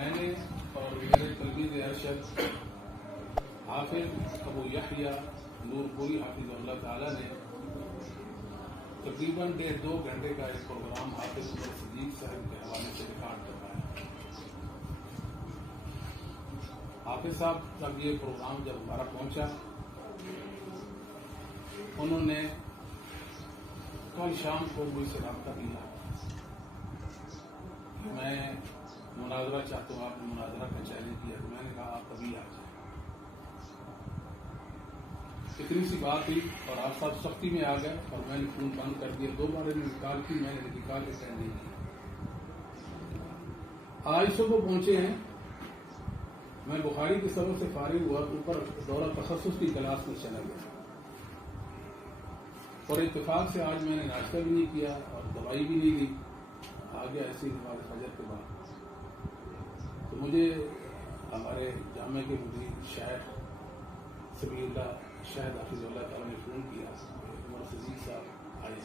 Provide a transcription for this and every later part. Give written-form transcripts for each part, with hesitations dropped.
میں نے اور میرے تلمیذ ارشد حافظ ابو یحییٰ نور پوری حافظ اللہ تعالیٰ نے تقریباً 1.5-2 گھنٹے کا ایک پروگرام حافظ عمر صدیق صاحب کے حوالے سے ریکارڈ کروایا۔ حافظ صاحب تک یہ پروگرام جب ہمارا پہنچا، انہوں نے کل شام کو مجھ سے رابطہ کیا، میں مناظرہ چاہتا ہوں، آپ نے مناظرہ کا چیلنج کیا، تو میں نے کہا آپ ابھی آ جائیں۔ اتنی سی بات ہوئی اور آپ صاحب سختی میں آ گئے اور میں نے فون بند کر دیا۔ 2 بار نکال کی، میں نے نکال کے ٹائم نہیں کیا۔ آج صبح پہنچے ہیں، میں بخاری کے سبق سے فارغ ہوا، اوپر دورہ تخصص کی کلاس میں چلا گیا اور اتفاق سے آج میں نے ناشتہ بھی نہیں کیا اور دوائی بھی نہیں لی، آ گیا ایسے ہی نماز فجر کے بعد۔ تو مجھے ہمارے جامعہ کے مدیر شیخ سمیع اللہ شاہد حافظ اللہ تعالیٰ نے فون کیا کہ عمر صدیق صاحب آئے،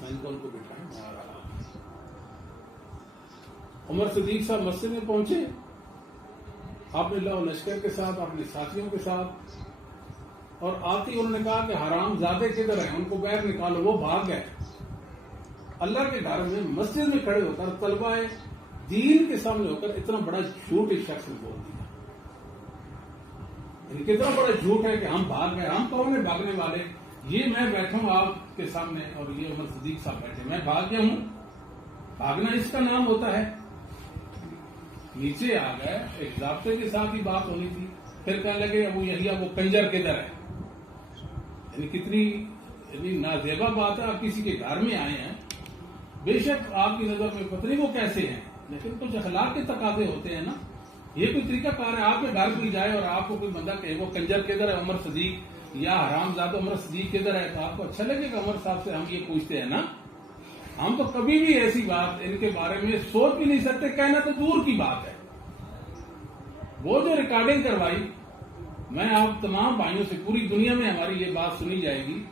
میں ان کو بٹھایا، میں آ رہا ہوں۔ عمر صدیق صاحب مسجد میں پہنچے، آپ نے اللہ لشکر کے ساتھ، اپنے ساتھیوں کے ساتھ، اور آتے انہوں نے کہا کہ حرام زادے کدھر ہیں، ان کو باہر نکالو۔ وہ بھاگ گئے۔ اللہ کے گھر میں مسجد میں کھڑے ہو کر طلبہ دین کے سامنے ہو کر اتنا بڑا جھوٹ ایک شخص نے بول دیا۔ یعنی کتنا بڑا جھوٹ ہے کہ ہم بھاگ گئے۔ ہم کون ہیں بھاگنے والے؟ یہ میں بیٹھا ہوں آپ کے سامنے اور یہ عمر صدیق صاحب بیٹھے، میں بھاگ گیا ہوں؟ بھاگنا اس کا نام ہوتا ہے؟ نیچے آ گئے، ایک ضابطے کے ساتھ ہی بات ہونی تھی، پھر کہنے لگے ابو یحییٰ وہ کنجر کدھر ہے۔ یعنی کتنی نازیبا بات ہے، آپ کسی کے گھر میں آئے ہیں، بے شک آپ کی نظر میں پتہ نہیں وہ کیسے ہیں، لیکن کچھ اخلاق کے تقاضے ہوتے ہیں نا۔ یہ کوئی طریقہ کار ہے، آپ کے گھر کوئی جائے اور آپ کو کوئی بندہ کہے وہ کنجر کدھر ہے عمر صدیق، یا حرام زادہ عمر صدیق کدھر ہے، تو آپ کو اچھا لگے گا؟ عمر صاحب سے ہم یہ پوچھتے ہیں نا، ہم تو کبھی بھی ایسی بات ان کے بارے میں سوچ بھی نہیں سکتے، کہنا تو دور کی بات ہے۔ وہ جو ریکارڈنگ کروائی، میں آپ تمام بھائیوں سے، پوری دنیا میں ہماری یہ بات سنی جائے گی،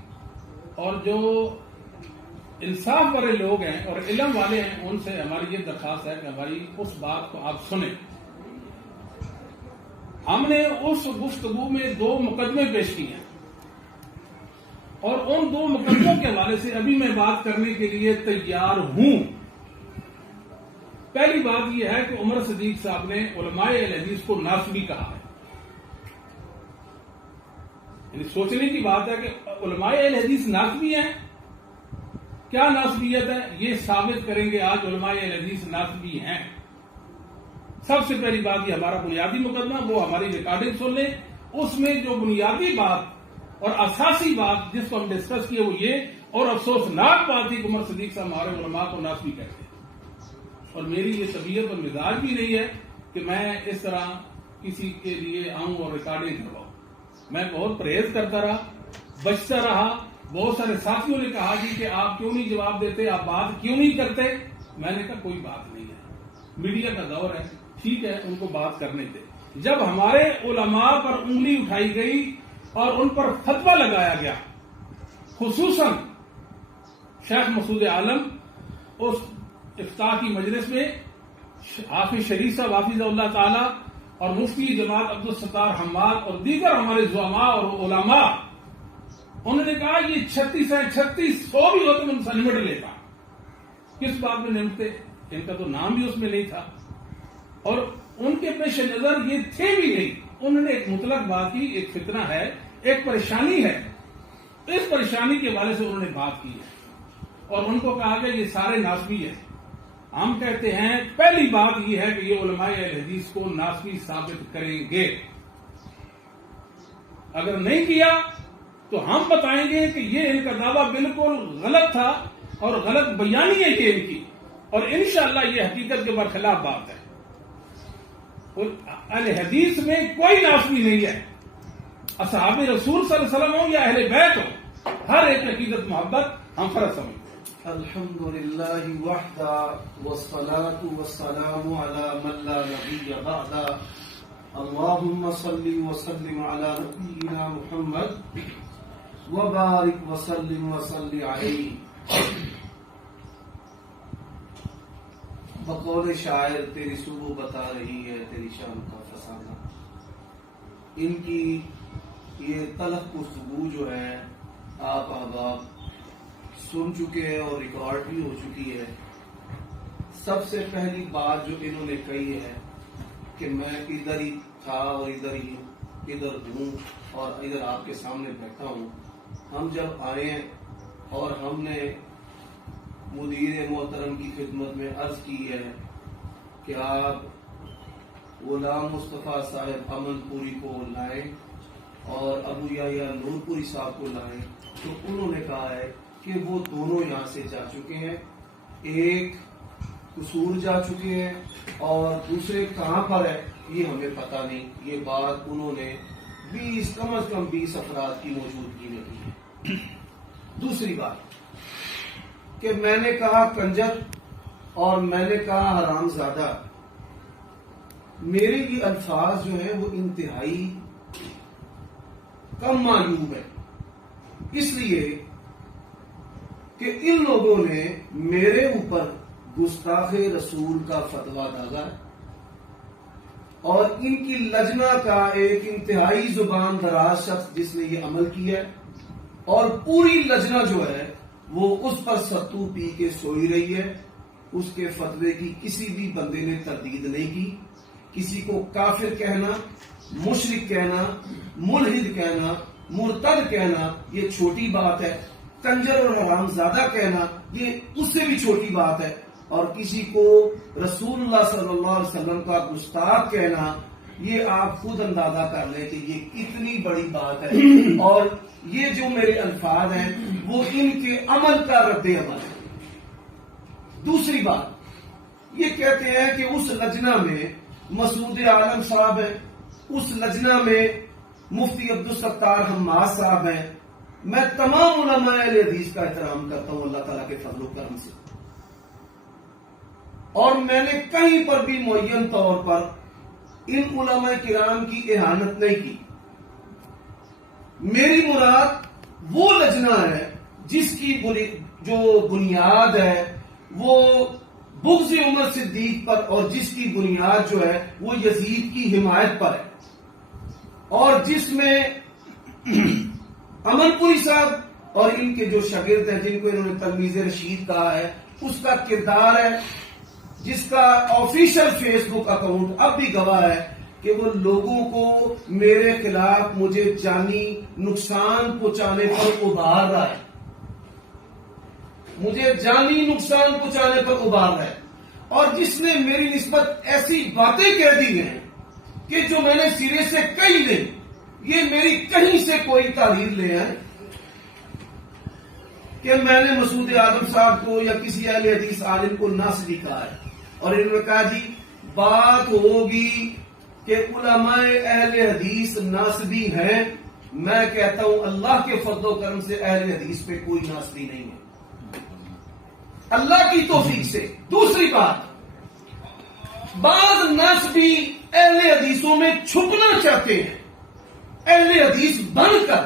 اور جو انصاف والے لوگ ہیں اور علم والے ہیں ان سے ہماری یہ درخواست ہے کہ ہماری اس بات کو آپ سنیں۔ ہم نے اس گفتگو میں 2 مقدمے پیش کیے ہیں اور ان 2 مقدموں کے حوالے سے ابھی میں بات کرنے کے لیے تیار ہوں۔ پہلی بات یہ ہے کہ عمر صدیق صاحب نے علماء اہل حدیث کو ناسبی کہا ہے۔ یعنی سوچنے کی بات ہے کہ علماء اہل حدیث ناسبی ہیں۔ کیا ناسبیت ہے یہ ثابت کریں گے آج علماء اہل حدیث ناسبی ہیں۔ سب سے پہلی بات، یہ ہمارا بنیادی مقدمہ، وہ ہماری ریکارڈنگ سن لیں، اس میں جو بنیادی بات اور اساسی بات جس کو ہم ڈسکس کیے وہ یہ، اور افسوسناک بات تھی کہ عمر صدیق صاحب ہمارے علماء کو ناسبی کہتے ہیں۔ اور میری یہ طبیعت اور مزاج بھی نہیں ہے کہ میں اس طرح کسی کے لیے آؤں اور ریکارڈنگ کرواؤں۔ میں بہت پرہیز کرتا رہا، بچتا رہا۔ بہت سارے ساتھیوں نے کہا جی کہ آپ کیوں نہیں جواب دیتے، آپ بات کیوں نہیں کرتے؟ میں نے کہا کوئی بات نہیں ہے، میڈیا کا دور ہے، ٹھیک ہے، ان کو بات کرنے دے۔ جب ہمارے علماء پر انگلی اٹھائی گئی اور ان پر فتویٰ لگایا گیا، خصوصاً شیخ مسعود عالم اس افتاء کی مجلس میں، حافظ شریف صاحب حافظ اللہ تعالی اور مفتی جماعت عبدالستار حماد اور دیگر ہمارے زعماء اور علماء، انہوں نے کہا یہ 36 ہیں، 3600 بھی ہوتے ان سے نمٹ لیتا۔ کس بات میں نمٹتے؟ ان کا تو نام بھی اس میں نہیں تھا اور ان کے پیش نظر یہ تھے بھی نہیں۔ انہوں نے ایک مطلق بات کی، ایک فتنہ ہے، ایک پریشانی ہے، اس پریشانی کے حوالے سے انہوں نے بات کی ہے اور ان کو کہا کہ یہ سارے ناسبی ہیں۔ ہم کہتے ہیں پہلی بات یہ ہے کہ یہ علماء اہل حدیث کو ناسبی ثابت کریں گے۔ اگر نہیں کیا تو ہم بتائیں گے کہ یہ ان کا دعویٰ بالکل غلط تھا اور غلط بیانی ہے کہ ان کی، اور انشاءاللہ یہ حقیقت کے برخلاف بات ہے۔ اہل حدیث میں کوئی ناسبی نہیں ہے، اصحاب رسول صلی اللہ علیہ وسلم ہو یا اہل بیت ہو، ہر ایک عقیدت محبت ہم فرض سمجھتے ہیں۔ الحمد للہ وحدہ والصلاة والسلام علی من لا نبی بعدہ، اللہم صل وسلم علی نبینا محمد وبارک وسلم وصلی علیہ۔ بقول شاعر تیری صبح بتا رہی ہے تیری شام کا فسانہ. ان کی یہ تلخ گفتگو جو ہے آپ احباب سن چکے ہیں اور ریکارڈ بھی ہو چکی ہے. سب سے پہلی بات جو انہوں نے کہی ہے کہ میں ادھر ہی تھا اور ادھر ہوں اور ادھر آپ کے سامنے بیٹھا ہوں. ہم جب آئے ہیں اور ہم نے مدیر محترم کی خدمت میں عرض کی ہے کہ آپ غلام مصطفیٰ صاحب امن پوری کو لائیں اور ابو یحییٰ نور پوری صاحب کو لائیں، تو انہوں نے کہا ہے کہ وہ دونوں یہاں سے جا چکے ہیں. ایک قصور جا چکے ہیں اور دوسرے کہاں پر ہے یہ ہمیں پتہ نہیں. یہ بات انہوں نے کم از کم 20 افراد کی موجودگی میں کی ہے. دوسری بات کہ میں نے کہا کنجر اور میں نے کہا حرام زادہ، میرے یہ الفاظ جو ہیں وہ انتہائی کم معیوب ہے، اس لیے کہ ان لوگوں نے میرے اوپر گستاخ رسول کا فتویٰ ڈالا ہے اور ان کی لجنہ کا ایک انتہائی زبان دراز شخص جس نے یہ عمل کیا ہے، اور پوری لجنہ جو ہے وہ اس پر ستو پی کے سوئی رہی ہے. اس کے فتوے کی کسی بھی بندے نے تردید نہیں کی. کسی کو کافر کہنا، مشرک کہنا، ملحد کہنا، مرتد کہنا یہ چھوٹی بات ہے. کنجر اور حرامزادہ کہنا یہ اس سے بھی چھوٹی بات ہے. اور کسی کو رسول اللہ صلی اللہ علیہ وسلم کا گستاخ کہنا یہ آپ خود اندازہ کر لیں کہ یہ کتنی بڑی بات ہے. اور یہ جو میرے الفاظ ہیں وہ ان کے عمل کا رد عمل ہے. دوسری بات یہ کہتے ہیں کہ اس لجنہ میں مسعود عالم صاحب ہیں، اس لجنہ میں مفتی عبدالستار حماد صاحب ہیں. میں تمام علماء اہل حدیث کا احترام کرتا ہوں اللہ تعالیٰ کے فضل و کرم سے، اور میں نے کہیں پر بھی معین طور پر ان علماء کرام کی اہانت نہیں کی. میری مراد وہ لجنہ ہے جس کی جو بنیاد ہے وہ بغض عمر صدیق پر اور جس کی بنیاد جو ہے وہ یزید کی حمایت پر ہے، اور جس میں امن پوری صاحب اور ان کے جو شاگرد ہیں جن کو انہوں نے تلمیذ رشید کہا ہے اس کا کردار ہے، جس کا آفیشیل فیس بک اکاؤنٹ اب بھی گواہ ہے کہ وہ لوگوں کو میرے خلاف مجھے جانی نقصان پہنچانے پر ابھار رہا ہے، مجھے جانی نقصان پہنچانے پر ابھار رہا ہے، اور جس نے میری نسبت ایسی باتیں کہہ دی ہیں کہ جو میں نے سرے سے کہی نہیں. یہ میری کہیں سے کوئی تحریر لے آئے کہ میں نے مسعود اعظم صاحب کو یا کسی اہل حدیث عالم کو ناصبی کہا ہے. اور انہوں نے کہا جی بات ہوگی کہ علماء اہل حدیث ناصبی ہیں. میں کہتا ہوں اللہ کے فضل و کرم سے اہل حدیث پہ کوئی ناصبی نہیں ہے اللہ کی توفیق سے. دوسری بات، بعض ناصبی اہل حدیثوں میں چھپنا چاہتے ہیں، اہل حدیث بن کر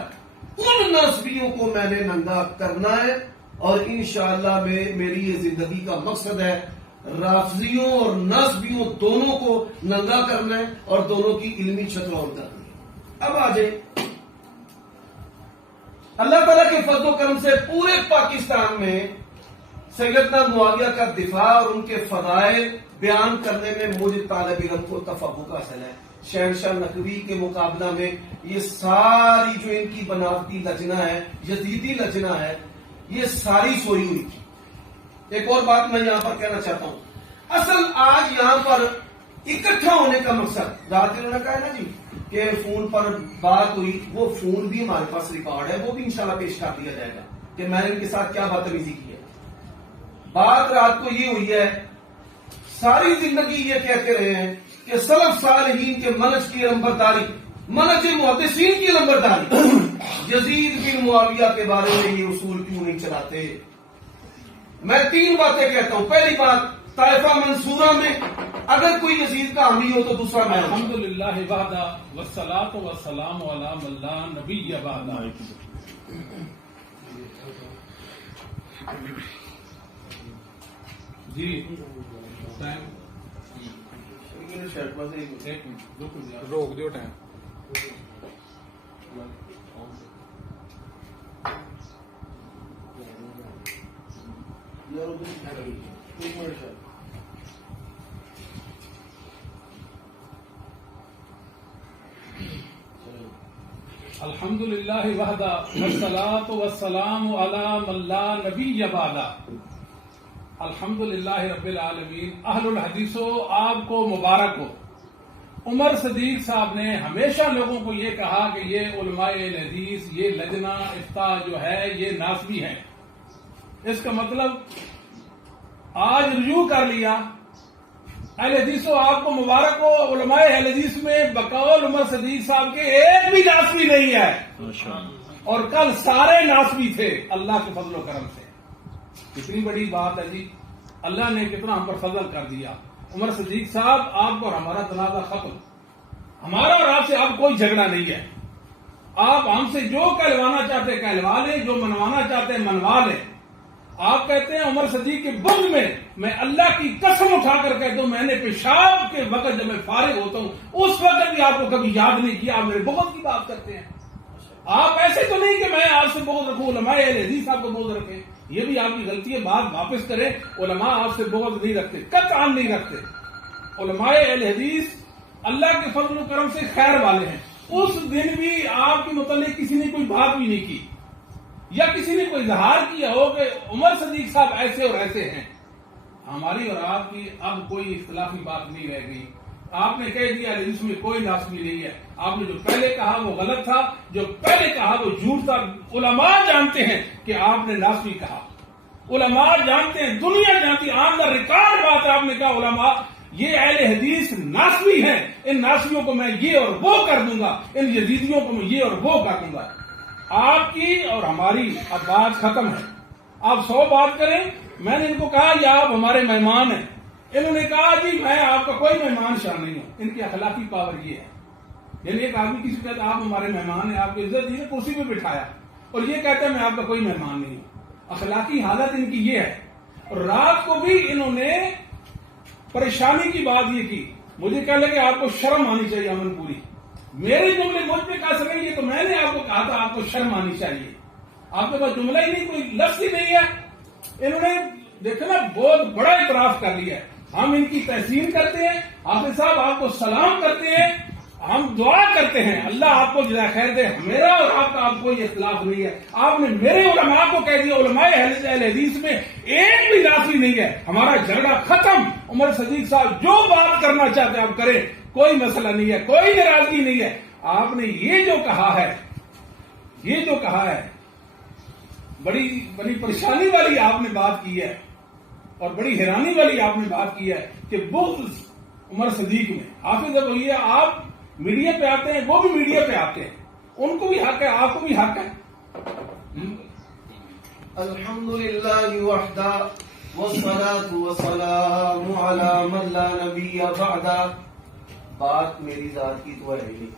ان ناصبیوں کو میں نے ننگا کرنا ہے، اور انشاءاللہ میری یہ زندگی کا مقصد ہے رافضیوں اور ناصبیوں دونوں کو ننگا کرنا ہے اور دونوں کی علمی چھترول کرنی ہے. اب آ جائیں، اللہ تعالیٰ کے فضل و کرم سے پورے پاکستان میں سیدنا معاویہ کا دفاع اور ان کے فضائل بیان کرنے میں مجھے طالب علم کو تفوق حاصل ہے. شہنشاہ نقوی کے مقابلہ میں یہ ساری جو ان کی بناوٹی لجنہ ہے، یزیدی لجنہ ہے، یہ ساری سوئی ہوئی تھی. ایک اور بات میں یہاں پر کہنا چاہتا ہوں، اصل آج یہاں پر اکٹھا ہونے کا مقصد، رات انہوں نے کہا نا جی کہ فون پر بات ہوئی، وہ فون بھی ہمارے پاس ریکارڈ ہے، وہ بھی انشاءاللہ پیش کر دیا جائے گا کہ میں نے ان کے ساتھ کیا بدتمیزی کی ہے. بات رات کو یہ ہوئی ہے، ساری زندگی یہ کہتے رہے ہیں کہ سلف صالحین کے منہج کی لمبرداری، منہج محدثین کی لمبرداری، یزید بن معاویہ کے بارے میں یہ اصول کیوں نہیں چلاتے. میں 3 باتیں کہتا ہوں. پہلی بات، طائفہ منصورہ میں اگر کوئی یزید کا حامی ہو تو دوسرا میں. الحمدللہ وحدہ والصلاۃ والسلام علی من لا نبی بعدہ. جی ٹائم شرٹ بس ایک منٹ روک دیو ٹائم. ایک منٹ شرٹ. الحمد للہ وحدہ والصلاۃ والسلام علی من لا نبی بعدہ. الحمد للہ رب العالمین. اہل الحدیث آپ کو مبارک ہو. عمر صدیق صاحب نے ہمیشہ لوگوں کو یہ کہا کہ یہ علماء اہل حدیث، یہ لجنہ افتاء جو ہے یہ ناسبی ہے. اس کا مطلب آج رجوع کر لیا. اہل حدیث آپ کو مبارک ہو. علماء اہل حدیث میں بقول عمر صدیق صاحب کے ایک بھی ناسبی نہیں ہے، اور کل سارے ناسبی تھے اللہ کے فضل و کرم سے. کتنی بڑی بات ہے جی، اللہ نے کتنا ہم پر فضل کر دیا. عمر صدیق صاحب آپ کو اور ہمارا تنازع ختم. ہمارا اور آپ سے اب کوئی جھگڑا نہیں ہے. آپ ہم سے جو کہلوانا چاہتے کہلوا لیں، جو منوانا چاہتے ہیں منوا لیں. آپ کہتے ہیں عمر صدیق کے بغض میں اللہ کی قسم اٹھا کر کہتا ہوں، میں نے پیشاب کے وقت جب میں فارغ ہوتا ہوں اس وقت بھی آپ کو کبھی یاد نہیں کیا. آپ میرے بغض کی بات کرتے ہیں. آپ ایسے تو نہیں کہ میں آپ سے بغض رکھوں، علماء اہل حدیث آپ کو بغض رکھیں. یہ بھی آپ کی غلطی ہے. بات واپس کریں. علماء آپ سے بغض نہیں رکھتے، قطعاً نہیں رکھتے. علماء اہل حدیث اللہ کے فضل و کرم سے خیر والے ہیں. اس دن بھی آپ کے متعلق کسی نے کوئی بات بھی نہیں کی، یا کسی نے کوئی اظہار کیا ہو کہ عمر صدیق صاحب ایسے اور ایسے ہیں. ہماری اور آپ کی اب کوئی اختلافی بات نہیں رہ گئی. آپ نے کہہ دیا اس میں کوئی ناسبی نہیں ہے. آپ نے جو پہلے کہا وہ غلط تھا، جو پہلے کہا وہ جھوٹ تھا. علماء جانتے ہیں کہ آپ نے ناسبی کہا. علماء جانتے ہیں، دنیا جانتی. آن دا ریکارڈ بات آپ نے کہا علماء یہ اہل حدیث ناسبی ہیں، ان ناسبیوں کو میں یہ اور وہ کر دوں گا، ان یزیدیوں کو میں یہ اور وہ کر دوں گا. آپ کی اور ہماری اب بات ختم ہے. آپ 100 بات کریں. میں نے ان کو کہا یہ آپ ہمارے مہمان ہیں. انہوں نے کہا جی میں آپ کا کوئی مہمان شاہ نہیں ہوں. ان کی اخلاقی پاور یہ ہے، یعنی ایک آدمی کسی کہتا آپ ہمارے مہمان ہیں، آپ کی عزت دی ہے، کرسی پہ بٹھایا، اور یہ کہتا ہے میں آپ کا کوئی مہمان نہیں ہوں. اخلاقی حالت ان کی یہ ہے. اور رات کو بھی انہوں نے پریشانی کی بات یہ کی. مجھے کہہ لگے آپ کو شرم آنی چاہیے. امن پوری میرے جملے مجھ پہ قصر نہیں ہے، تو میں نے آپ کو کہا تھا آپ کو شرم آنی چاہیے. آپ کے پاس جملہ ہی نہیں، کوئی لفظ ہی نہیں ہے. انہوں نے دیکھا نا بہت بڑا اعتراف کر لیا ہے. ہم ان کی تحسین کرتے ہیں. حافظ صاحب آپ کو سلام کرتے ہیں، ہم دعا کرتے ہیں اللہ آپ کو جزائے خیر دے. میرا اور آپ کا آپ کوئی اختلاف نہیں ہے. آپ نے میرے علماء کو کہہ دیا علماء اہل حدیث میں ایک بھی ناسبی نہیں ہے. ہمارا جھگڑا ختم. عمر صدیق صاحب جو بات کرنا چاہتے آپ کریں، کوئی مسئلہ نہیں ہے، کوئی ناراضگی نہیں ہے. آپ نے یہ جو کہا ہے بڑی بڑی پریشانی والی آپ نے بات کی ہے، اور بڑی حیرانی والی آپ نے بات کی ہے کہ بغض عمر صدیق میں. حافظ اب یہ آپ میڈیا پہ آتے ہیں، وہ بھی میڈیا پہ آتے ہیں، ان کو بھی حق ہے، آپ کو بھی حق ہے. الحمدللہ وحدہ والصلاۃ والسلام علی من لا نبی بعدہ. بات میری ذات کی تو ہے نہیں.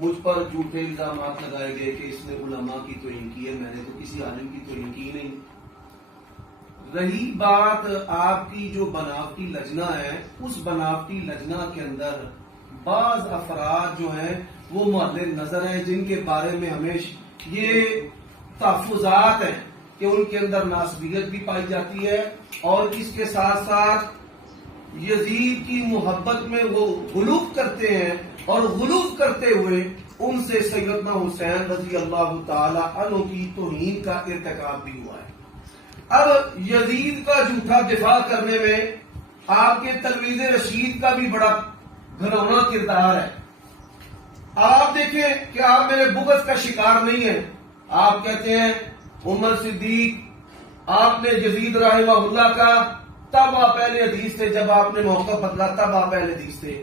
مجھ پر جھوٹے الزامات لگائے گئے کہ اس نے علماء کی توہین کی ہے. میں نے تو کسی عالم کی توہین کی نہیں. رہی بات آپ کی جو بناوٹی لجنہ ہے، اس بناوٹی لجنہ کے اندر بعض افراد جو ہیں وہ مد نظر ہیں جن کے بارے میں ہمیں یہ تحفظات ہیں کہ ان کے اندر ناسبیت بھی پائی جاتی ہے، اور اس کے ساتھ ساتھ یزید کی محبت میں وہ غلوف کرتے ہیں، اور غلوف کرتے ہوئے ان سے سیدنا حسین رضی اللہ تعالی عنہ کی توہین کا ارتکاب بھی ہوا ہے. اب یزید کا جھوٹا دفاع کرنے میں آپ کے تلمیذ رشید کا بھی بڑا گھنونا کردار ہے. آپ دیکھیں کہ آپ میرے بغض کا شکار نہیں ہیں. آپ کہتے ہیں عمر صدیق آپ نے یزید رحمہ اللہ کا، تب آپ اہل حدیث تھے، جب آپ نے موقع بدلا تب آپ اہل حدیث تھے.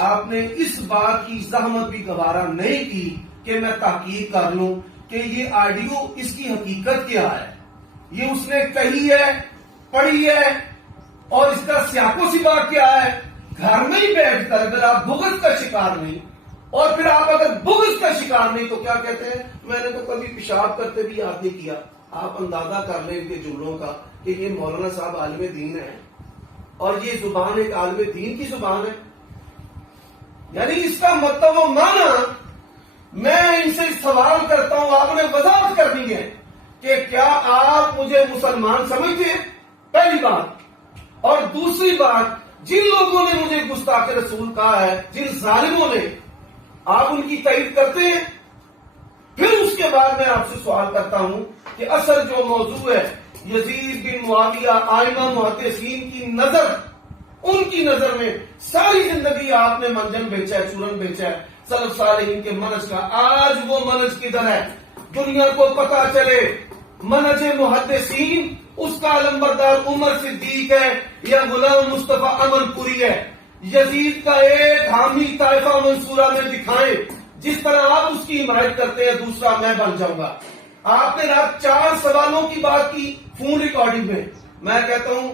آپ نے اس بات کی زحمت بھی گوارا نہیں کی کہ میں تحقیق کر لوں کہ یہ آڈیو اس کی حقیقت کیا ہے، یہ اس نے کہی ہے، پڑھی ہے، اور اس کا سیاق و سباق کیا ہے. گھر میں ہی بیٹھ کر اگر آپ بغض کا شکار نہیں، اور پھر آپ اگر بغض کا شکار نہیں تو کیا کہتے ہیں میں نے تو کبھی پیشاب کرتے بھی یاد نہیں کیا. آپ اندازہ کر لیں ان کے جملوں کا کہ یہ مولانا صاحب عالم دین ہیں. اور یہ زبان ایک عالم دین کی زبان ہے. یعنی اس کا مطلب و معنی میں ان سے سوال کرتا ہوں، آپ نے وضاحت کرنی ہے کہ کیا آپ مجھے مسلمان سمجھتے ہیں؟ پہلی بات. اور دوسری بات، جن لوگوں نے مجھے گستاخ رسول کہا ہے، جن ظالموں نے، آپ ان کی تائید کرتے ہیں؟ پھر اس کے بعد میں آپ سے سوال کرتا ہوں کہ اصل جو موضوع ہے یزید بن معاویہ، آئمہ محدثین کی نظر، ان کی نظر میں ساری زندگی آپ نے منجن بیچا ہے، چورن بیچا ہے سلف صالحین کے منج کا. آج وہ منج کدھر ہے؟ دنیا کو پتا چلے منج محدثین اس کا علمبردار عمر صدیق ہے یا غلام مصطفیٰ امن پوری ہے. یزید کا ایک حامی طائفہ منصورہ میں دکھائیں، جس طرح آپ اس کی حمایت کرتے ہیں دوسرا میں بن جاؤں گا. آپ نے رات 4 سوالوں کی بات کی فون ریکارڈنگ میں. میں کہتا ہوں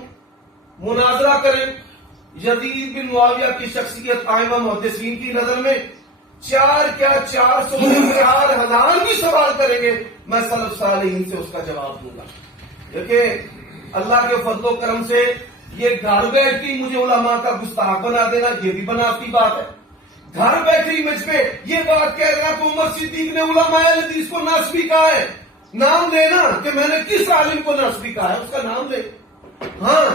مناظرہ کریں. یزید بن معاویہ کی شخصیت آئمہ محدثین کی نظر میں 4 کیا 400 4,000 بھی سوال کریں گے، میں سلف صالحین سے اس کا جواب دوں گا. دیکھیں اللہ کے فضل و کرم سے یہ گھر بیٹھ کے مجھے علماء کا گستاخ بنا دینا، یہ بھی بناوٹی بات ہے. گھر بیٹھے مجھ پہ یہ بات کہہ رہا کہ عمر صدیق نے علماء حدیث کو ناسبی کہا ہے. نام دینا کہ میں نے کس عالم کو ناسبی کہا ہے، اس کا نام دے. ہاں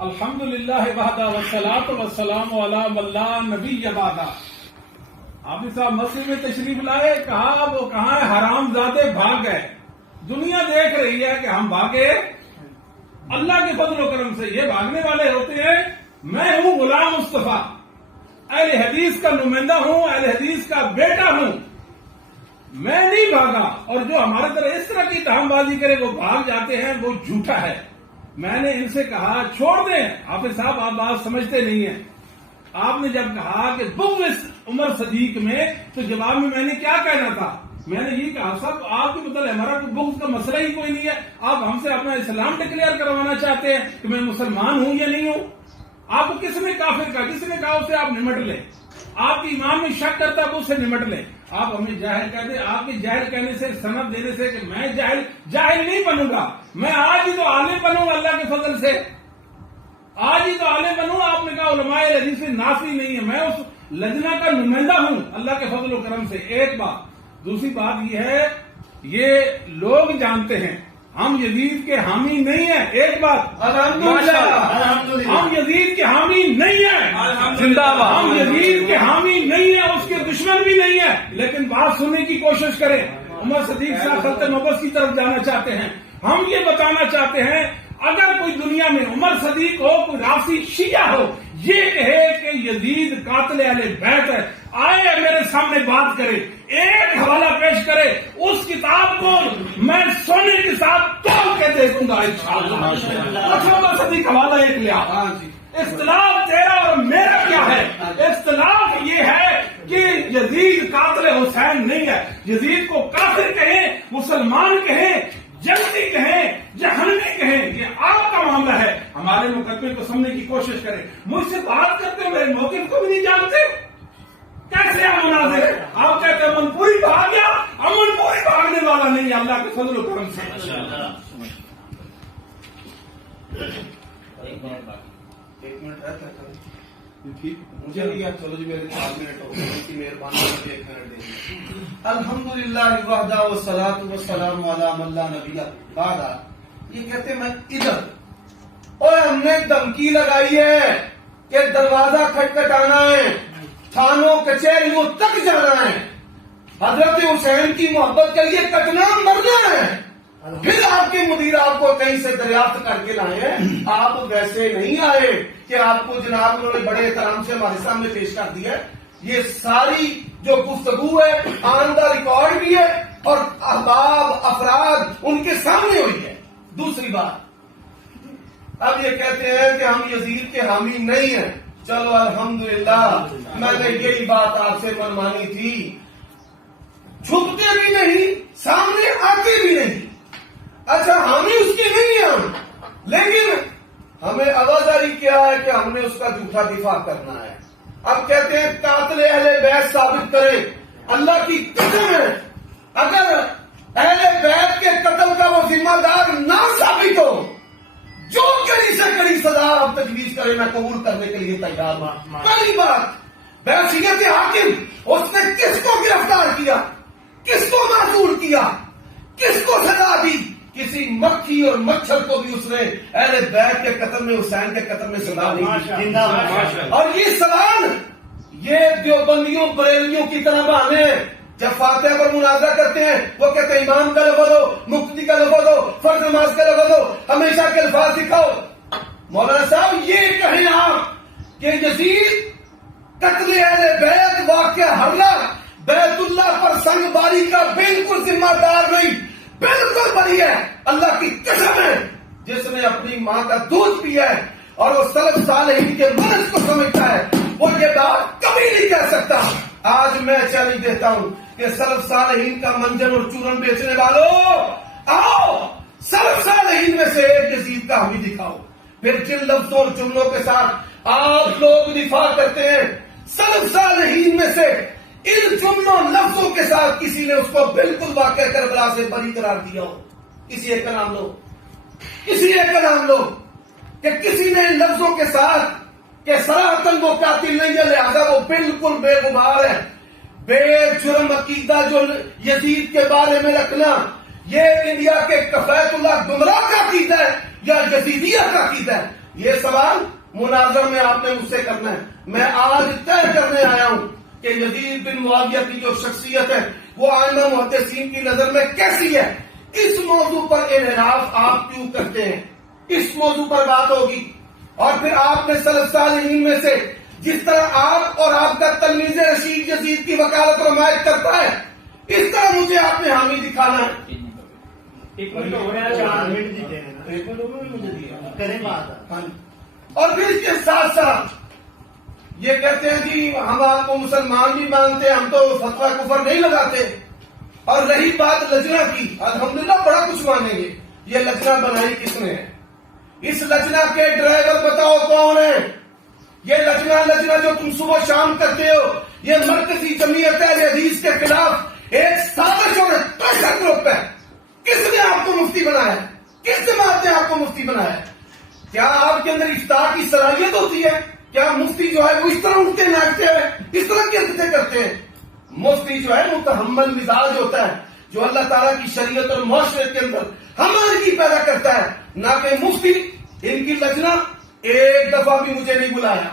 الحمدللہ وحدہ والصلاۃ والسلام علی من لا نبی بعدہ. حافظ صاحب مسجد میں تشریف لائے، کہا وہ کہاں ہے؟ حرام زادے بھاگ گئے. دنیا دیکھ رہی ہے کہ ہم بھاگے. اللہ کے فضل و کرم سے یہ بھاگنے والے ہوتے ہیں. میں ہوں غلام مصطفیٰ، اہل حدیث کا نمائندہ ہوں، اہل حدیث کا بیٹا ہوں. میں نہیں بھاگا، اور جو ہمارے طرح اس طرح کی تہم بازی کرے وہ بھاگ جاتے ہیں، وہ جھوٹا ہے. میں نے ان سے کہا چھوڑ دیں حافظ صاحب، آپ بات سمجھتے نہیں ہیں. آپ نے جب کہا کہ بغض عمر صدیق میں، تو جواب میں نے کیا کہنا تھا؟ میں نے یہ کہا صاحب آپ کے مطلب ہمارا بغض کا مسئلہ ہی کوئی نہیں ہے. آپ ہم سے اپنا اسلام ڈکلیئر کروانا چاہتے ہیں کہ میں مسلمان ہوں یا نہیں ہوں. آپ کو کس نے کافر کہا؟ کس نے کہا اسے آپ نمٹ لیں. آپ کی ایمان میں شک کرتا ہے وہ اسے نمٹ لیں. آپ ہمیں جاہل کہتے ہیں. آپ کے جاہل کہنے سے، سند دینے سے کہ میں جاہل نہیں بنوں گا. میں آج ہی تو عالم بنوں گا اللہ کے فضل سے. آج ہی تو عالم بنوں. آپ نے کہا علماء حدیث نافی نہیں ہے. میں اس لجنہ کا نمائندہ ہوں اللہ کے فضل و کرم سے. ایک بات. دوسری بات یہ ہے، یہ لوگ جانتے ہیں ہم یزید کے حامی نہیں ہیں. ایک بات، ہم یزید کے حامی نہیں ہیں. زندہ باد. ہم یزید کے حامی نہیں ہیں، اس کے دشمن بھی نہیں ہیں. لیکن بات سننے کی کوشش کریں. عمر صدیق صاحب خلط نبوت کی طرف جانا چاہتے ہیں. ہم یہ بتانا چاہتے ہیں اگر کوئی دنیا میں عمر صدیق ہو، کوئی رافضی شیعہ ہو، یہ کہے کہ یزید قاتل اہل بیت ہے، آئے میرے سامنے بات کرے، ایک حوالہ پیش کرے. اس کتاب کو میں سونے کے ساتھ توڑ کے دے دوں گا انشاءاللہ. عمر صدیق حوالہ ایک لیا. اختلاف تیرا اور میرا کیا ہے؟ اختلاف یہ ہے کہ یزید قاتل حسین نہیں ہے. یزید کو کافر کہیں، مسلمان کہیں، جنتی کہیں، جہنمی کہیں، یہ آپ کا معاملہ ہے. ہمارے مقدمے کو سمجھنے کی کوشش کریں. مجھ سے بات کرتے ہیں، میرے موقف کو بھی نہیں جانتے. کیسے آپ مناظر ہیں؟ آپ کہتے ہیں امن پوری بھاگ گیا. امن پوری بھاگنے والا نہیں ہے اللہ کے فضل و کرم سے. ایک منٹ مجھے نہیں. چلو جی میرے 4 منٹ ہو گئے کی مہربانی کر کے 1 منٹ دے دیں. الحمدللہ وحدہ والصلاۃ والسلام علی من لا نبی بعد. یہ کہتے ہیں میں ادھر، اور ہم نے دھمکی لگائی ہے کہ دروازہ کھٹکھٹانا ہے، تھانوں کچہریوں تک جانا ہے، حضرت حسین کی محبت کے لیے کٹنا مرنا ہے. پھر آپ کے مدیر آپ کو کہیں سے دریافت کر کے لائے ہیں. آپ ویسے نہیں آئے کہ آپ کو جناب انہوں نے بڑے احترام سے ہمارے سامنے پیش کر دیا ہے. یہ ساری جو گفتگو ہے آن دا ریکارڈ بھی ہے اور احباب افراد ان کے سامنے ہوئی ہے. دوسری بات، اب یہ کہتے ہیں کہ ہم یزید کے حامی نہیں ہیں. چلو الحمدللہ، میں نے یہی بات آپ سے منوانی تھی. چھپتے بھی نہیں، سامنے آتے بھی نہیں. اچھا حامی اس کی نہیں ہے ہم، لیکن ہمیں آوازاری کیا ہے کہ ہم نے اس کا جھوٹا دفاع کرنا ہے. اب کہتے ہیں قاتل اہل بیت ثابت کریں. اللہ کی قسم ہے اگر اہل بیت کے قتل کا وہ ذمہ دار نہ ثابت ہو، جو کڑی سے کڑی سزا آپ تجویز کریں میں قبول کرنے کے لیے تیار ہوں. پہلی بات بحیثیت حاکم اس نے کس کو گرفتار کیا, کس کو معذور کیا, کس کو سزا دی؟ کسی مکھی اور مچھر کو بھی اس نے اہل بیت کے قتل میں, حسین کے قتل میں سزا نہیں دی. اور یہ سوال یہ دیوبندیوں بریلویوں کی طرح بہانے ہیں. جب فاتحہ پر مناظرہ کرتے ہیں وہ کہتے ہیں امام کا لفظ ہو, مقتدی کا لفظ ہو, فرض نماز کا لفظ ہو, ہمیشہ کے الفاظ دکھاؤ. مولانا صاحب یہ کہیں آپ کہ یزید قتل اہل بیت واقعہ حملہ بیت اللہ پر سنگ باری کا بالکل ذمہ دار نہیں, بالکل بری ہے. اللہ کی قسم ہے جس نے اپنی ماں کا دودھ پیا ہے اور وہ سلف صالحین کے مرض کو سمجھتا ہے وہ یہ بات کبھی نہیں کہہ سکتا. آج میں چیلنج دیتا ہوں کہ سلف صالحین کا منجن اور چورن بیچنے والوں آؤ سلف صالحین میں سے ایک یزید کا ہمیں دکھاؤ. پھر جن لفظوں اور جملوں کے ساتھ آپ لوگ دفاع کرتے ہیں سلف صالحین میں سے ان جملوں لفظوں کے ساتھ کسی نے اس کو بالکل واقعہ کربلا سے بری قرار دیا ہو, کسی ایک کا نام لو, کسی ایک کا نام لو کہ کسی نے ان لفظوں کے ساتھ کہ سراحتاً وہ قاتل نہیں ہے لہذا وہ بالکل بے غبار ہے. بے جرم عقیدہ جو یزید کے بارے میں رکھنا یہ انڈیا کے کفایت اللہ گمراہ کا عقیدہ ہے یا یزیدیہ کا عقیدہ ہے؟ یہ سوال مناظر میں آپ نے مجھ سے کرنا ہے. میں آج طے کرنے آیا ہوں کہ یزید بن معاویہ کی جو شخصیت ہے وہ آئمہ محدثین کی نظر میں کیسی ہے. اس موضوع پر انحراف آپ کیوں کرتے ہیں؟ اس موضوع پر بات ہوگی. اور پھر آپ نے سلف صالحین میں سے جس طرح آپ اور آپ کا تلمیذ رشید یزید کی وکالت اور حمایت کرتا ہے اس طرح مجھے آپ نے حامی دکھانا ہے. اور پھر اس کے ساتھ ساتھ یہ کہتے ہیں جی ہم آپ کو مسلمان بھی مانتے ہیں, ہم تو فتویٰ کفر نہیں لگاتے. اور رہی بات لجنا کی, الحمدللہ بڑا کچھ مانیں گے. یہ لجنا بنائی کس نے ہے؟ اس لجنا کے ڈرائیور بتاؤ کون ہے؟ یہ لجنا جو تم صبح شام کرتے ہو یہ مرکزی جمعیت اہل حدیث کے خلاف ایک سازش اور پریشر گروپ ہے. کس نے آپ کو مفتی بنایا؟ کس جماعت نے آپ کو مفتی بنایا؟ کیا آپ کے اندر افتاء کی صلاحیت ہوتی ہے؟ کیا مفتی جو ہے وہ اس طرح اٹھتے ناچتے ہیں, اس طرح کی حرکتیں کرتے ہیں؟ مفتی جو ہے متحمل مزاج ہوتا ہے جو اللہ تعالیٰ کی شریعت اور معاشرت کے اندر ہمارے پیدا کرتا ہے, نہ کہ مفتی. ان کی لجنا ایک دفعہ بھی مجھے نہیں بلایا,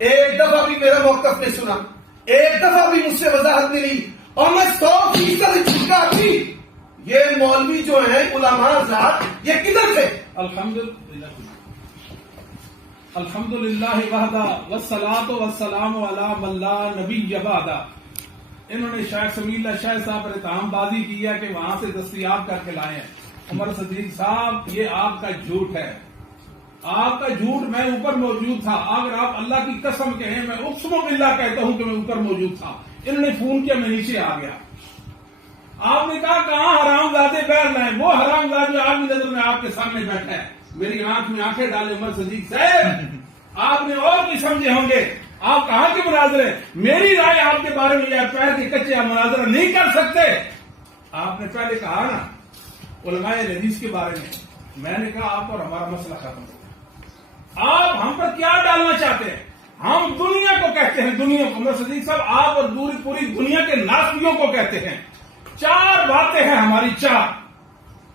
ایک دفعہ بھی میرا موقف نہیں سنا, ایک دفعہ بھی مجھ سے وضاحت ملی اور میں 100% جھکا تھی. یہ مولوی جو ہیں علماء ذات یہ کدھر سے؟ الحمدللہ وحدہ والصلاۃ والسلام علی من لا نبی بعدہ. انہوں نے شاہ سمیع اللہ شاہ صاحب پر اتہام بازی کیا کہ وہاں سے دستیاب کر کے لائے ہیں. عمر صدیق صاحب یہ آپ کا جھوٹ ہے, آپ کا جھوٹ. میں اوپر موجود تھا. اگر آپ اللہ کی قسم کہیں میں اقسم باللہ کہتا ہوں کہ میں اوپر موجود تھا. انہوں نے فون کیا, میں نیچے آ گیا. آپ نے کہا کہاں حرام زادے پیر لائیں؟ وہ حرام زادے آپ کی نظر میں آپ کے سامنے بیٹھا ہے. میری آنکھ میں آنکھیں ڈالے عمر صدیق صاحب آپ نے اور بھی سمجھے ہوں گے. آپ کہاں کے مناظرے؟ میری رائے آپ کے بارے میں پیر کے کچے آپ مناظرہ نہیں کر سکتے. آپ نے پہلے کہا نا علماء حدیث کے بارے میں نے کہا آپ اور ہمارا مسئلہ ختم ہو گیا. آپ ہم پر کیا ڈالنا چاہتے ہیں؟ ہم دنیا کو کہتے ہیں, دنیا کو. عمر صدیق صاحب آپ اور پوری دنیا کے ناسبیوں کو کہتے ہیں. 4 باتیں ہیں ہماری, 4.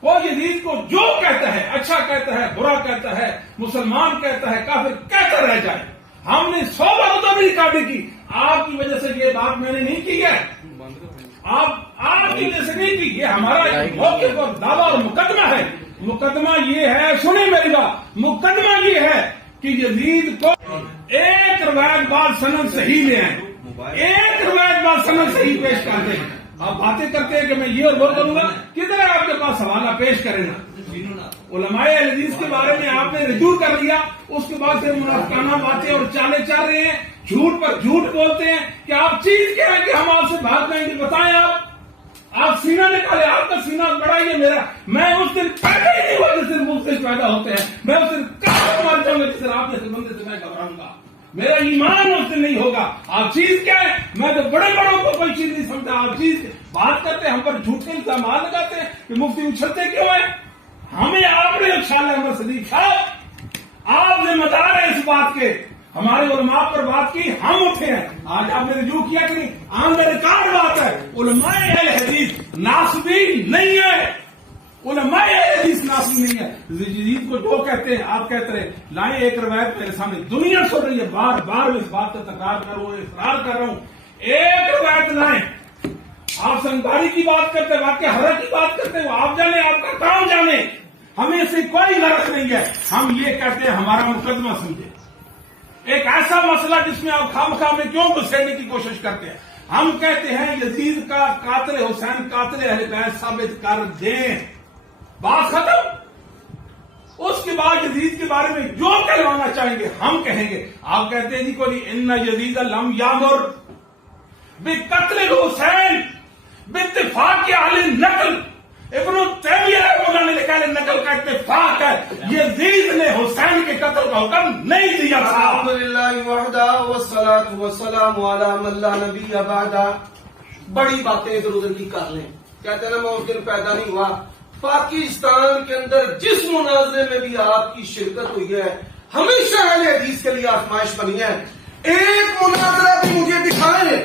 وہ یزید کو جو کہتا ہے, اچھا کہتا ہے, برا کہتا ہے, مسلمان کہتا ہے, کافر کہتا رہ جائے. ہم نے 100 باروں تو بھی ریکارڈنگ کی. آپ کی وجہ سے یہ بات میں نے نہیں کی ہے, آپ کی وجہ سے نہیں کی. یہ ہمارا موقف اور دعویٰ اور مقدمہ ہے. مقدمہ یہ ہے, سنیں میری بات, مقدمہ یہ ہے کہ یزید کو ایک روایت بعد سند صحیح لے آئیں, ایک روایت بعد سند صحیح پیش کر دیں. آپ باتیں کرتے ہیں کہ میں یہ اور وہ کروں گا, کدھر ہے آپ کے پاس حوالہ پیش کریں نا. علماء حدیث کے بارے میں آپ نے رجوع کر لیا, اس کے بعد سے منافقانہ باتیں اور چالیں چل رہے ہیں, جھوٹ پر جھوٹ بولتے ہیں کہ آپ چیز کیا ہے کہ ہم آپ سے بات کریں گے. بتائیں آپ سینہ نکالے, آپ کا سینہ بڑا ہی ہے میرا. میں اس دن پیدا ہی نہیں ہوا جس دن مختلف پیدا ہوتے ہیں. میں اس دن کہاں مار جاؤں گا جس دن آپ جیسے بندے سے میں گھبراؤں گا. میرا ایمان اس دن نہیں ہوگا. آپ چیز کیا ہے؟ میں تو بڑے بڑوں کو کوئی چیز نہیں سمجھتا. آپ چیز بات کرتے ہم پر جھوٹے الزامات لگاتے ہیں کہ مفتی اچھلتے کیوں ہیں. ہمیں آپ نے اچھالا عمر صدیق صاحب آپ ذمہ دار ہیں اس بات کے. ہمارے علماء پر بات کی, ہم اٹھے ہیں. آج آپ نے رجوع کیا کہ نہیں؟ آن دا ریکارڈ بات ہے. علماء اہل حدیث ناسبی نہیں ہے. علماء اہل حدیث ناسبی نہیں ہے. جدید کو جو کہتے ہیں آپ کہتے رہے. لائیں ایک روایت میرے سامنے, دنیا سن رہی ہے, بار بار میں اس بات کا تکرار کر رہا ہوں, اصرار کر رہا ہوں. ایک روایت لائیں. آپ سنگاری کی بات کرتے, واقع حرت کی بات کرتے, وہ آپ جانے, آپ کا کام جانے. ہمیں اس سے کوئی غرض نہیں ہے. ہم یہ کہتے ہیں ہمارا مقدمہ سمجھے. ایک ایسا مسئلہ جس میں آپ خام میں کیوں گھسیڑنے کی کوشش کرتے ہیں. ہم کہتے ہیں یزید کا قاتل حسین قاتل اہل بیت ثابت کر دیں, بات ختم. اس کے بعد یزید کے بارے میں جو کہلوانا چاہیں گے ہم کہیں گے. آپ کہتے ہیں جی کوئی ان یزید لم یامر بقتل حسین باتفاق اہل نقل. ابن تیمیہ نے لکھا ہے نقل کا اتفاق ہے, یزید نے حسین کے قتل کا حکم نہیں دیا تھا. الحمدللہ وحدہ والصلاة والسلام علی من لا نبی بعدہ. بڑی باتیں ادھر ادھر کی کر لیں. کہتے ہیں نا میں اس دن پیدا نہیں ہوا. پاکستان کے اندر جس مناظرے میں بھی آپ کی شرکت ہوئی ہے ہمیشہ اہل حدیث کے لیے آزمائش بنی ہے. ایک مناظرہ بھی مجھے دکھائیں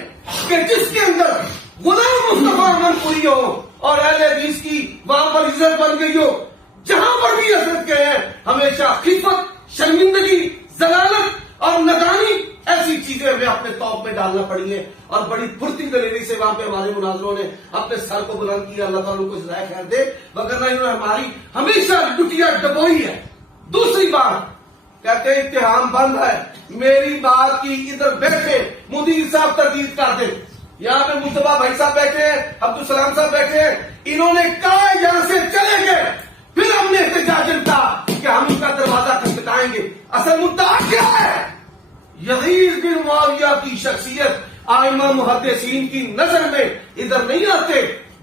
کہ جس کے اندر غلام مصطفیٰ امن پوری ہو اور اہل حدیث کی وہاں پر عزت بن گئی ہو. جہاں پر بھی عزت گئے ہیں ہمیشہ خفت, شرمندگی, ضلالت اور ندانی ایسی چیزیں ہمیں اپنے توپ میں ڈالنا پڑی ہیں. اور بڑی پھرتی دلیری سے وہاں پہ ہمارے مناظروں نے اپنے سر کو بلند کیا. اللہ تعالیٰ کو جزائے خیر دے, وگرنہ انہوں نے ہماری ہمیشہ لٹیا ڈبوئی ہے. دوسری بات کہتے ہیں اتحام بند ہے. میری بات کی ادھر بیٹھے مدیر صاحب تردید کر دیں. یہاں پہ مصطفیٰ بھائی صاحب بیٹھے ہیں, عبدالسلام صاحب بیٹھے ہیں. انہوں نے کہا یہاں سے چلے گئے. پھر ہم نے احتجاج کہا کہ ہم اس کا دروازہ کھٹکھٹائیں گے. اصل مدعا کیا ہے؟ یزید بن معاویہ کی شخصیت ائمہ محدثین کی نظر میں ادھر نہیں آتے.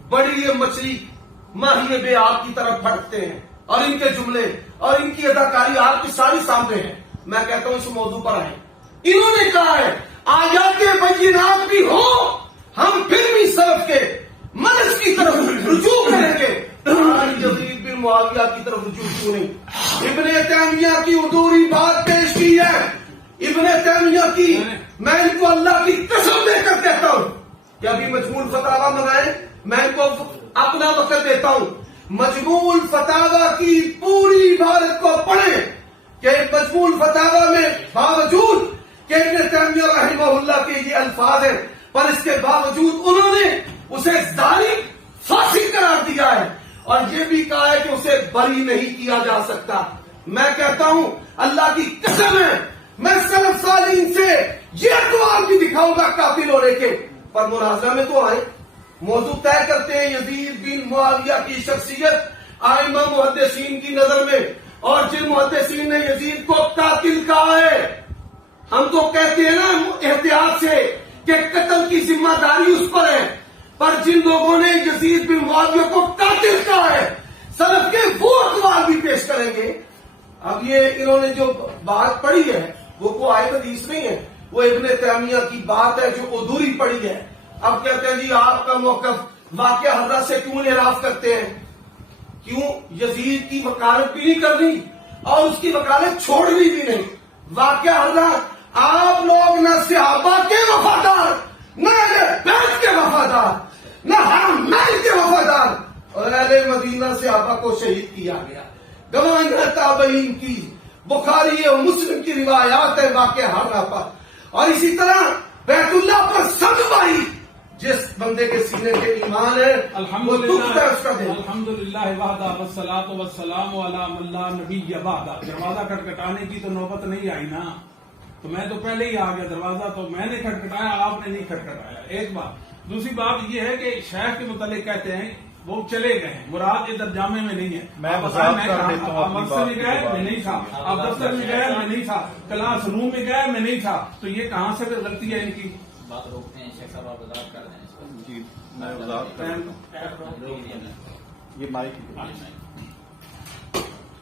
بڑی یہ مچھلی ماہی بے آب کی طرف پھٹکتے ہیں اور ان کے جملے اور ان کی اداکاری آپ کی ساری سامنے ہے. میں کہتا ہوں اس موضوع پر آئیں. انہوں نے کہا ہے آیات بینات بھی ہو ہم پھر بھی سلف کے منہج کی طرف رجوع کریں گے. یزید بن معاویہ کی طرف رجوع کیوں نہیں؟ ابن تیمیہ کی ادھوری بات پیش کی ہے. ابن تیمیہ کی میں ان کو اللہ کی قسم دے کر کہتا ہوں کہ ابھی مجموع الفتاوی منگائیں, میں ان کو اپنا وقت دیتا ہوں. مجموع الفتاوی کی پوری عبارت کو پڑھیں کہ مجموع الفتاوی میں باوجود کہ ابن تیمیہ رحمہ اللہ کے یہ الفاظ ہیں پر اس کے باوجود انہوں نے اسے ظالم فاسق قرار دیا ہے اور یہ بھی کہا ہے کہ اسے بری نہیں کیا جا سکتا. میں کہتا ہوں اللہ کی قسم ہے میں سلف صالحین سے یہ اقوال بھی دکھاؤں گا قاتل ہونے کے, پر مناظرہ میں تو آئے. موضوع طے کرتے ہیں یزید بن معاویہ کی شخصیت ائمہ محدثین کی نظر میں, اور جن محدثین نے یزید کو قاتل کہا ہے. ہم تو کہتے ہیں نا احتیاط سے کہ قتل کی ذمہ داری اس پر ہے, پر جن لوگوں نے یزید بن معاویہ کو قاتل کہا ہے سلف کے وہ اقوال بھی پیش کریں گے. اب یہ انہوں نے جو بات پڑھی ہے وہ کوئی آیت حدیث نہیں ہے, وہ ابن تیمیہ کی بات ہے جو ادھوری پڑی ہے. اب کہتے ہیں جی آپ کا موقف واقعہ حضرت سے کیوں انحراف کرتے ہیں؟ کیوں یزید کی وکالت بھی نہیں کرنی اور اس کی وکالت چھوڑنی بھی نہیں. واقعہ حضرت آپ لوگ نہ صحابہ کے وفادار, نہ اہل بیت کے وفادار, نہ حرم کے وفادار, اور اہل مدینہ صحابہ کو شہید کیا گیا. گواہیاں تابعین کی بخاری اور مسلم کی روایات ہے واقعہ حرہ پر. اور اسی طرح بیت اللہ پر سب بھائی جس بندے کے سینے کے ایمان ہے وہ دکھتا ہے اس کا دل. الحمدللہ وحدہ والصلاۃ والسلام علی من لا نبی بعدہ. دروازہ کھٹکھٹانے کی تو نوبت نہیں آئی نا, تو میں تو پہلے ہی آ گیا. دروازہ تو میں نے کھٹکھٹایا, آپ نے نہیں کھٹکھٹایا. ایک بات. دوسری بات یہ ہے کہ شیخ کے متعلق کہتے ہیں وہ چلے گئے ہیں, مراد ادھر جامع میں نہیں ہے. میں مدرسے میں گئے میں نہیں تھا, آپ دفتر میں گئے میں نہیں تھا, کلاس روم میں گئے میں نہیں تھا. تو یہ کہاں سے غلطی ہے ان کی؟ بات روکتے ہیں شیخ صاحب, آپ وضاحت کر دیں اس پر. جی میں وضاحت کروں. یہ مائک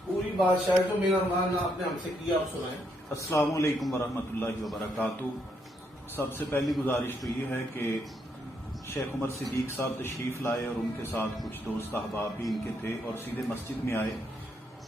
پوری بات شاید جو میرا مان آپ نے ہم سے کیا آپ سنائیں. السلام علیکم ورحمۃ اللہ وبرکاتہ. سب سے پہلی گزارش تو یہ ہے کہ شیخ عمر صدیق صاحب تشریف لائے اور ان کے ساتھ کچھ دوست احباب بھی ان کے تھے اور سیدھے مسجد میں آئے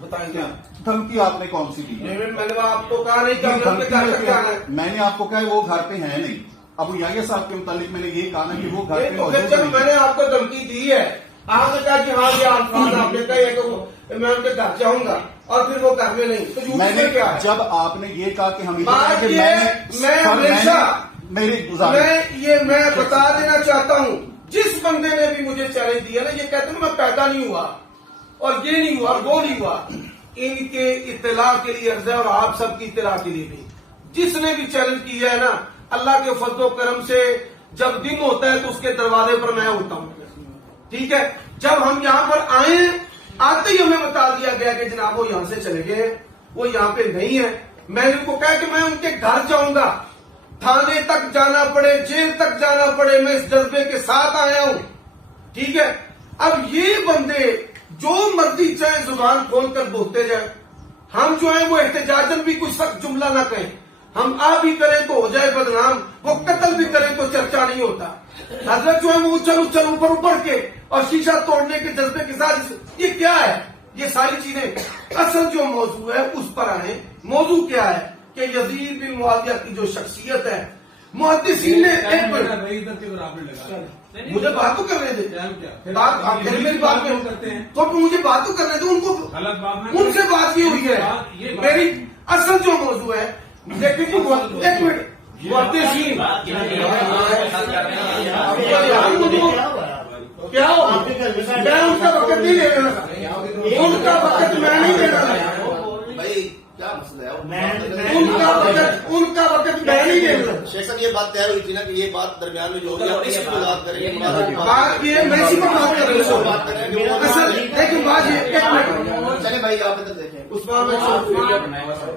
بتائیں کیا گے دھمکی آپ نے کون سی دی ہے؟ میں نے آپ کو کہا نہیں کہ ہم ان کے گھر تک جانا ہے. میں نے آپ کو کہا وہ گھر پہ ہے نہیں. ابو یحییٰ صاحب کے متعلق میں نے یہ کہا نا کہ وہ گھر پہ موجود جب میں نہیں. نے آپ کو دھمکی دی ہے آپ نے کہا کہ ہاں یہ الفاظ آپ نے کہا کہ میں ان کے گھر جاؤں گا اور پھر وہ گھر میں نہیں تو جھوٹ میں نے میں کیا ہے؟ جب آپ نے یہ کہا کہ ہم بات کہ یہ میں ہمیشہ میری گزارش میں بتا دینا چاہتا ہوں جس بندے نے بھی مجھے چیلنج دیا نا یہ کہتے ہیں میں پیدا نہیں ہوا اور یہ نہیں ہوا اور وہ نہیں ہوا ان کے اطلاع کے لیے عرض ہے اور آپ سب کی اطلاع کے لیے بھی جس نے بھی چیلنج کیا ہے نا اللہ کے فضل و کرم سے جب دن ہوتا ہے تو اس کے دروازے پر میں ہوتا ہوں ٹھیک ہے. جب ہم یہاں پر آئے آتے ہی ہمیں بتا دیا گیا کہ جناب وہ یہاں سے چلے گئے وہ یہاں پہ نہیں ہے. میں نے ان کو کہا کہ میں ان کے گھر جاؤں گا تھانے تک جانا پڑے جیل تک جانا پڑے میں اس جذبے کے ساتھ آیا ہوں ٹھیک ہے. اب یہ بندے جو مرضی چاہے زبان کھول کر بولتے جائیں ہم جو ہیں وہ احتجاجن بھی کوئی سخت جملہ نہ کہیں ہم آ بھی کریں تو ہو جائے بدنام وہ قتل بھی کریں تو چرچا نہیں ہوتا. حضرت جو ہے وہ اچھل اچھل اوپر اوپر کے اور شیشہ توڑنے کے جذبے کے ساتھ یہ کیا ہے یہ ساری چیزیں اصل جو موضوع ہے اس پر آئیں. موضوع کیا ہے کہ یزید بن معاویہ کی جو شخصیت ہے محدثین نے ایک مجھے بات تو کرنے دے بات میری بات کرتے ہیں تو مجھے بات تو کرنے دے ان کو ان سے بات کی ہوئی ہے میری اصل جو موضوع ہے لیکن ایک منٹ محدثین کیا ہو میں ان کا وقت نہیں لے رہا ان کا وقت میں نہیں لے رہا بھائی کیا مسئلہ ہے ان کا وقت میں نہیں لے رہا. شیخ صاحب یہ بات طے ہوئی تھی نا کہ یہ بات درمیان میں جو ہوگی آپ اسی پہ بات کریں گے بات یہ میں اسی پر بات کر رہا ہوں اصل لیکن بات یہ ایک منٹ چلے بھائی آپ ادھر دیکھیں عثمان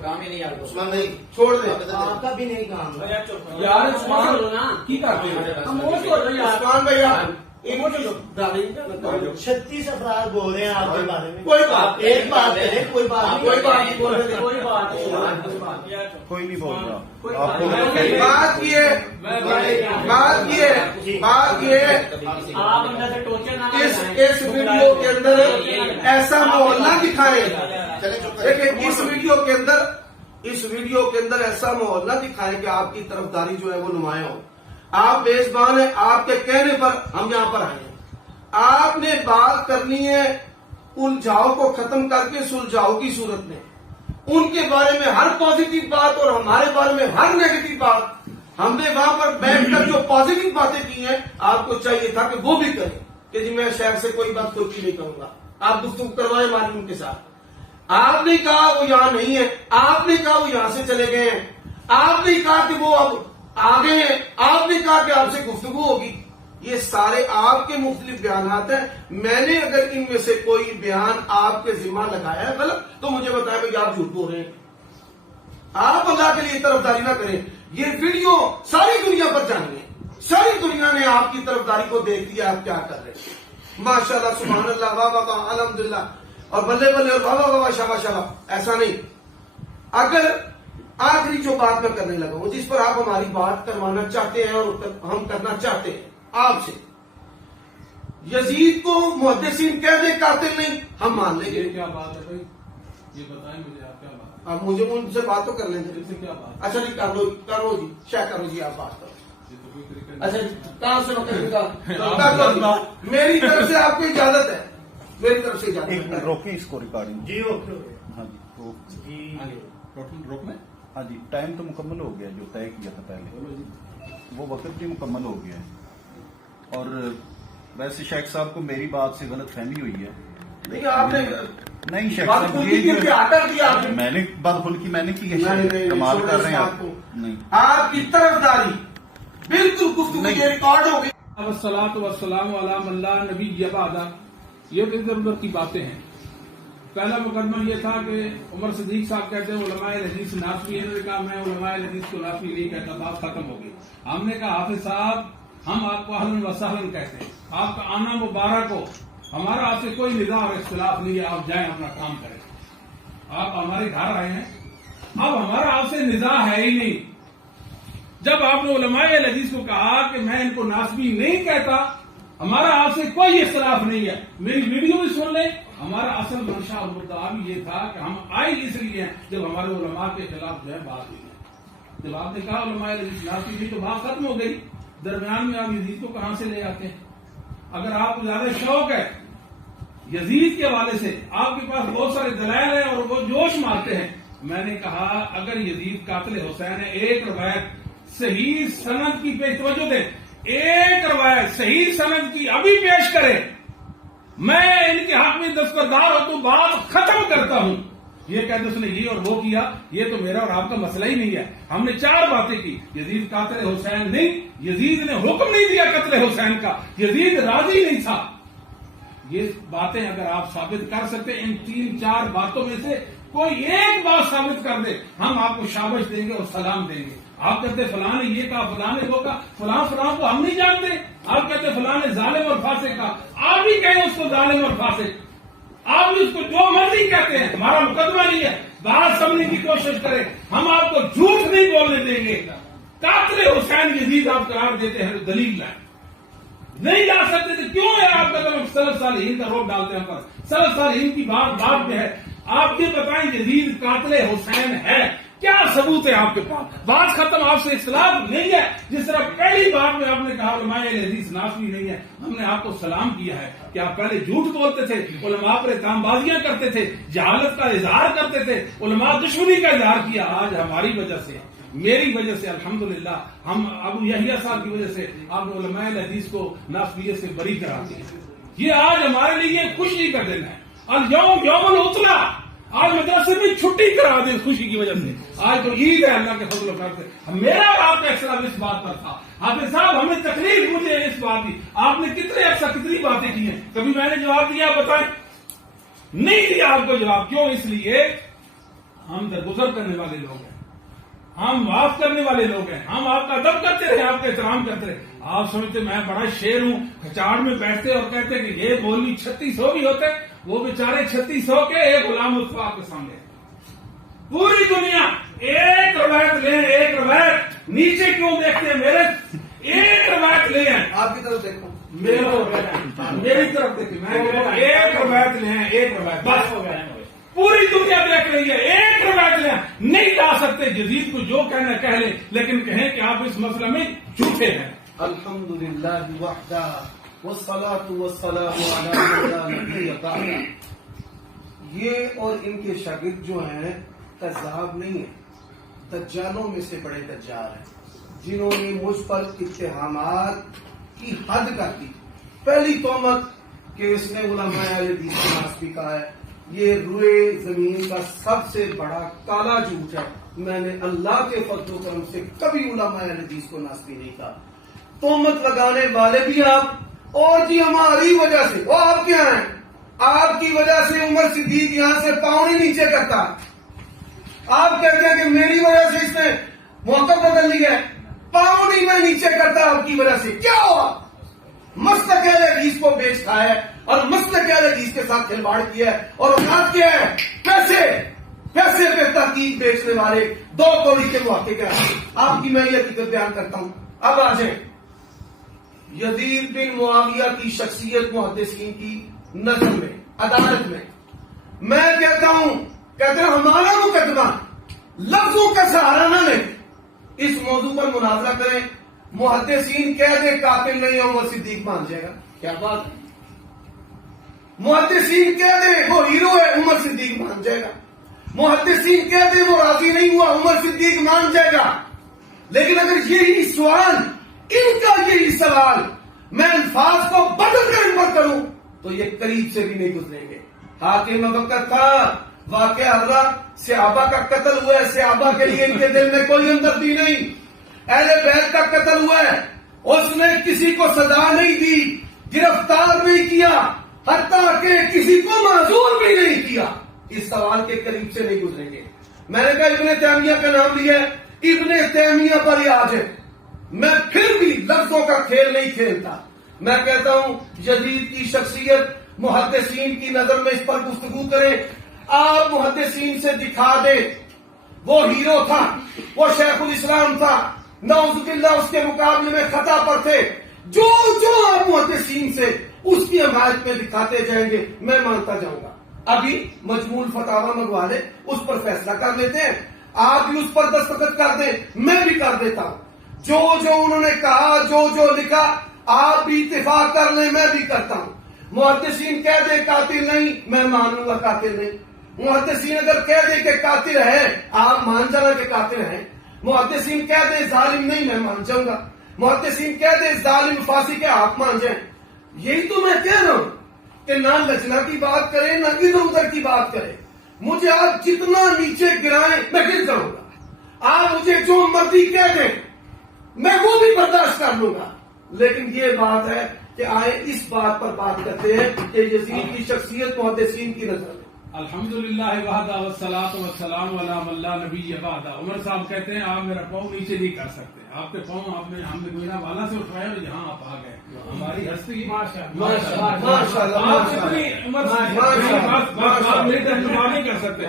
کام ہی نہیں آتا عثمان بھائی چھوڑ دیں آپ کا بھی نہیں کام یار عثمان کی کرتے ہیں عثمان بھائی آپ 36 افراد بول رہے ہیں آپ کے بارے میں کوئی بات ایک بات کریں کوئی بات نہیں کوئی بات نہیں بول رہے کوئی بات نہیں کوئی نہیں بول رہا. آپ کو بات یہ آپ اندر سے ٹوچر نہ اس ویڈیو کے اندر ایسا ماحول نہ دکھائیں چلے چپ لیکن اس ویڈیو کے اندر ایسا ماحول نہ دکھائیں کہ آپ کی طرفداری جو ہے وہ نمایاں ہو. آپ میزبان ہیں آپ کے کہنے پر ہم یہاں پر آئے ہیں آپ نے بات کرنی ہے الجھاؤ کو ختم کر کے سلجھاؤ کی صورت میں ان کے بارے میں ہر پازیٹیو بات اور ہمارے بارے میں ہر نیگیٹو بات ہم نے وہاں پر بیٹھ کر جو پازیٹیو باتیں کی ہیں آپ کو چاہیے تھا کہ وہ بھی کریں کہ جی میں شہر سے کوئی بات کوئی نہیں کروں گا. آپ گفتگو کروائیں معلوم کے ساتھ. آپ نے کہا وہ یہاں نہیں ہے آپ نے کہا وہ یہاں سے چلے گئے ہیں آپ نے کہا کہ وہ اب آگے ہیں آپ نے کہا کہ آپ سے گفتگو ہوگی. یہ سارے آپ کے مختلف بیانات ہیں. میں نے اگر ان میں سے کوئی بیان آپ کے ذمہ لگایا ہے غلط تو مجھے بتائیں بھائی آپ جھوٹ بول رہے ہیں. آپ اللہ کے لیے طرفداری نہ کریں. یہ ویڈیو ساری دنیا پر جانیے ساری دنیا نے آپ کی طرفداری کو دیکھ لیا آپ کیا کر رہے ہیں. ماشاءاللہ سبحان اللہ واہ واہ واہ الحمدللہ اور بلے بلے اور واہ واہ واہ شاباش شاباش. ایسا نہیں. اگر آخری جو بات میں کرنے لگا ہوں جس پر آپ ہماری بات کروانا چاہتے ہیں اور ہم کرنا چاہتے ہیں آپ سے یزید کو محدثین کہہ دے قاتل نہیں ہم مان لیں گے. کیا بات ہے بھائی یہ بتائیں مجھے آپ کیا بات اب مجھے ان سے بات تو کر لیں گے. اس سے کیا بات اچھا جی کرو جی شیئر کرو جی آپ بات کرو. یہ تو کوئی طریقہ نہیں. اچھا کہاں سے نکال میری طرف سے آپ کو اجازت ہے میری طرف سے ایک منٹ اجازت ہے. روکیں اس کو ریکارڈنگ. جی اوکے ہاں جی جی ٹوٹل روکنا ہے. ہاں جی ٹائم تو مکمل ہو گیا جو طے کیا تھا پہلے وہ وقت بھی مکمل ہو گیا ہے. اور ویسے شیخ صاحب کو میری بات سے غلط فہمی ہوئی ہے. نہیں آپ نے نہیں شیخ بات صاحب پوری کی کہ آٹا دیا آپ نے. میں نے بات خل کی میں نے کی ہے. نہیں، کمال کر رہے ہیں آپ آپ کو نہیں آپ کی طرفداری بالکل گفتگو یہ ریکارڈ ہو گئی. الصلاۃ والسلام علی من لا نبی بعد. یہ ادھر ادھر کی باتیں ہیں. پہلا مقدمہ یہ تھا کہ عمر صدیق صاحب کہتے ہیں علماء حدیث ناسبی ہے. انہوں نے کہا میں علماء حدیث کو ناسبی نہیں کہتا. بات ختم ہو گئی. ہم نے کہا حافظ صاحب ہم آپ کو اہلاً و سہلاً کہتے ہیں. آپ کا آنا مبارک ہو. ہمارا آپ سے کوئی نزاع اور اختلاف نہیں ہے. آپ جائیں اپنا کام کریں. آپ ہمارے گھر آئے ہیں اب ہمارا آپ سے نزاع ہے ہی نہیں. جب آپ نے علماء حدیث کو کہا کہ میں ان کو ناسبی نہیں کہتا ہمارا آپ سے کوئی اختلاف نہیں ہے، میری ویڈیو بھی سن لیں. ہمارا اصل منشا اور مدعا بھی یہ تھا کہ ہم آئے اس لیے ہیں جب ہمارے علماء کے خلاف جو ہے بات ہوئی ہے. جب آپ نے کہا علماء ناسبی تھی تو بات ختم ہو گئی. درمیان میں آپ یزید کو کہاں سے لے آتے ہیں؟ اگر آپ کو زیادہ شوق ہے یزید کے حوالے سے، آپ کے پاس بہت سارے دلائل ہیں اور وہ جوش مارتے ہیں. میں نے کہا اگر یزید قاتل حسین ہے، ایک روایت صحیح سند کی پیش توجہ دیں، ایک روایت صحیح سند کی ابھی پیش کرے، میں ان کے حق میں دستبردار ہو تو بات ختم کرتا ہوں. یہ کہتے اس نے یہ اور وہ کیا، یہ تو میرا اور آپ کا مسئلہ ہی نہیں ہے. ہم نے 4 باتیں کی. یزید قاتل حسین نہیں، یزید نے حکم نہیں دیا قتل حسین کا، یزید راضی نہیں تھا. یہ باتیں اگر آپ ثابت کر سکتے، ان 3-4 باتوں میں سے کوئی ایک بات ثابت کر دے، ہم آپ کو شابش دیں گے اور سلام دیں گے. آپ کہتے فلاں نے یہ کہا، فلاں نے وہ کہا، فلاں کو ہم نہیں جانتے. آپ کہتے فلاں نے ظالم اور فاسق کہا، آپ بھی کہیں اس کو ظالم اور فاسق، آپ بھی اس کو جو مرضی کہتے ہیں، ہمارا مقدمہ نہیں ہے. بات سمجھنے کی کوشش کریں، ہم آپ کو جھوٹ نہیں بولنے دیں گے. قاتل حسین یزید آپ قرار دیتے ہیں، دلیل لائیں. نہیں جا سکتے تو کیوں ہے آپ کا سلف صالحین کا روپ ڈالتے ہیں پر؟ سلف صالحین کی بات میں ہے. آپ یہ بتائیں یزید قاتل حسین ہے، کیا ثبوت ہے آپ کے پاس؟ بات ختم، آپ سے اختلاف نہیں ہے. جس طرح پہلی بات میں آپ نے کہا علماء اہل حدیث ناسبی نہیں ہے، ہم نے آپ کو سلام کیا ہے کہ آپ پہلے جھوٹ بولتے تھے، علماء پر اتہام بازیاں کرتے تھے، جہالت کا اظہار کرتے تھے، علماء دشمنی کا اظہار کیا. آج ہماری وجہ سے، میری وجہ سے الحمدللہ، ہم ابو یحییٰ صاحب کی وجہ سے آپ نے علماء اہل حدیث کو ناسبیت سے بری کرا دیا. یہ آج ہمارے لیے خوشی کا دن ہے. الیوم یوم العطلہ، آج مدرسے میں چھٹی کرا دیں خوشی کی وجہ سے. آج تو عید ہے اللہ کے فضل و کرم سے. میرا اور آپ کا اختلاف اس بات پر تھا. حافظ صاحب ہمیں تکلیف مجھے اس بات کی، آپ نے کتنی باتیں کی ہیں، کبھی میں نے جواب دیا بتائیں؟ نہیں دیا آپ کو جواب. کیوں؟ اس لیے ہم درگزر کرنے والے لوگ ہیں، ہم معاف کرنے والے لوگ ہیں. ہم آپ کا ادب کرتے رہے، آپ کا احترام کرتے رہے. آپ سمجھتے میں بڑا شیر ہوں، کچاڑ میں بیٹھتے اور کہتے کہ یہ مولوی 3600 بھی ہوتے، وہ بیچارے 3600 کے ایک غلام مصطفیٰ آپ کے سامنے. پوری دنیا ایک روایت لیں، ایک روایت نیچے کیوں دیکھتے ہیں میرے؟ ایک روایت لے آئیں، آپ کی طرف دیکھو، میری طرف دیکھیں. میں ایک روایت لے آئیں، ایک روایت بس. پوری دنیا دیکھ رہی ہے، ایک روایت لیں. نہیں لا سکتے، یزید کو جو کہنا کہہ لیں، لیکن کہیں کہ آپ اس مسئلے میں جھوٹے ہیں. الحمدللہ وحدہ والصلاة والسلام علی من لا نبی بعدہ. یہ اور ان کے شاگرد جو ہیں کذاب نہیں ہیں، دجالوں میں سے بڑے دجال ہیں، جنہوں نے مجھ پر اتہامات کی حد کر دی. پہلی تہمت کہ اس نے علماء اہل حدیث کو ناسبی کہا ہے. یہ روئے زمین کا سب سے بڑا کالا جھوٹ ہے. میں نے اللہ کے فضل و کرم سے کبھی علماء اہل حدیث کو ناسبی نہیں کہا. تہمت لگانے والے بھی آپ، اور جی ہماری وجہ سے، وہ آپ کیا ہیں؟ آپ کی وجہ سے عمر صدیق یہاں سے پاؤں نہیں نیچے کرتا. آپ کہتے ہیں کہ میری وجہ سے اس نے موقع بدل لیا ہے، پاؤں نہیں میں نیچے کرتا آپ کی وجہ سے. کیا ہوا؟ مسلک اہل حدیث کو بیچ کھایا ہے اور مسلک اہل حدیث کے ساتھ کھلواڑ کیا ہے. اور اوقات کیا ہے؟ پیسے پہ تحقیق بیچنے والے 2 کوڑی کے محقق ہیں. آپ کی میں یہ حقیقت بیان کرتا ہوں. اب آ جائیں یزید بن معاویہ کی شخصیت محدثین کی نظر میں، عدالت میں کہتا ہوں، کہتے ہیں ہمارا مقدمہ لفظوں کا سہارا نہ لیں، اس موضوع پر مناظرہ کریں. محدثین کہہ دے قاتل نہیں ہے عمر صدیق مان جائے گا. کیا بات؟ محدثین کہہ دے وہ ہیرو ہے عمر صدیق مان جائے گا. محدثین کہہ دے وہ راضی نہیں ہوا عمر صدیق مان جائے گا. لیکن اگر یہی سوال، ان کا یہی سوال میں الفاظ کو بدل کر ان پر کروں تو یہ قریب سے بھی نہیں گزریں گے. حاکم وقت تھا، واقعہ حضرت صحابہ کا قتل ہوا ہے، صحابہ کے لیے ان کے دل میں کوئی ہمدردی نہیں. اہل بیت کا قتل ہوا ہے، اس نے کسی کو سزا نہیں دی، گرفتار نہیں کیا، حتیٰ کہ کسی کو معذور بھی نہیں کیا. اس سوال کے قریب سے نہیں گزریں گے. میں نے کہا ابن تیمیہ کا نام لیا ہے، ابن تیمیہ پر ہی آج ہے. میں پھر بھی لفظوں کا کھیل نہیں کھیلتا. میں کہتا ہوں یزید کی شخصیت محدثین کی نظر میں اس پر گفتگو کریں. آپ محدثین سے دکھا دیں وہ ہیرو تھا، وہ شیخ الاسلام تھا، نعوذ باللہ اس کے مقابلے میں خطا پر تھے. جو جو آپ محدثین سے اس کی حمایت میں دکھاتے جائیں گے میں مانتا جاؤں گا. ابھی مجموع الفتاوی منگوا لے, اس پر فیصلہ کر لیتے ہیں. آپ بھی اس پر دستخط کر دیں, میں بھی کر دیتا ہوں. جو جو انہوں نے کہا, جو جو لکھا, آپ بھی اتفاق کر لیں, میں بھی کرتا ہوں. محدثین کہہ دے قاتل نہیں, میں مانوں گا قاتل نہیں. محدثین اگر کہہ دے کہ قاتل ہے, آپ مان جانا کہ قاتل ہیں. محدثین کہہ دے ظالم نہیں, میں مان جاؤں گا. محدثین کہہ دے ظالم فاسق کے آپ مان جائیں. یہی تو میں کہہ رہا ہوں کہ نہ لجنا کی بات کریں نہ ادھر ادھر کی بات کریں. مجھے آپ جتنا نیچے گرائیں میں گر جاؤں گا. آپ مجھے جو مرضی کہہ دیں میں وہ بھی برداشت کر لوں گا. لیکن یہ بات ہے کہ آئے اس بات پر بات کرتے ہیں کہ یزید کی شخصیت محدثین کی نظر میں. الحمدللہ وحدہ والصلاۃ والسلام علی من لا نبی بعدہ. عمر صاحب کہتے ہیں آپ میرا پاؤں نیچے نہیں کر سکتے. آپ کے پاؤں ہم نے گوئرا والا سے اٹھایا اور یہاں آپ آ گئے. ہماری ہستی نہیں کر سکتے.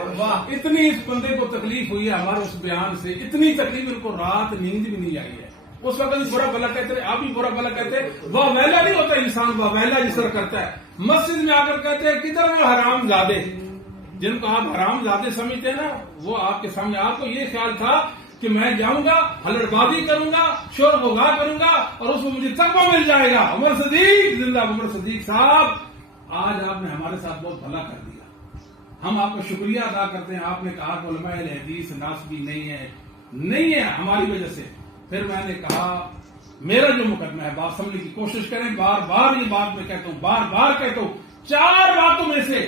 اتنی اس بندے کو تکلیف ہوئی ہے ہمارے اس بیان سے, اتنی تکلیف ان کو رات نیند بھی نہیں آئی ہے. اس وقت برا بلا کہتے ہیں, آپ بھی برا بلا کہتے ہیں. وہ ویلا نہیں ہوتا انسان, وہ ویلا جس طرح کرتا ہے. مسجد میں آ کر کہتے ہیں کدھر وہ حرام زادے, جن کو آپ حرام زادے سمجھتے ہیں نا, وہ آپ کے سامنے. آپ کو یہ خیال تھا کہ میں جاؤں گا, ہلڑ بازی کروں گا, شور غوغا کروں گا اور اس کو مجھے تقویٰ مل جائے گا. عمر صدیق زندہ. عمر صدیق صاحب, آج آپ نے ہمارے ساتھ بہت بھلا کر دیا. ہم آپ کا شکریہ ادا کرتے ہیں. آپ نے کہا کہ علماء اہل حدیث ناسبی نہیں ہے ہماری وجہ سے. پھر میں نے کہا میرا جو مقدمہ ہے بات سمجھنے کی کوشش کریں. بار بار یہ بات میں کہتا ہوں, بار بار کہتا ہوں, 4 باتوں میں سے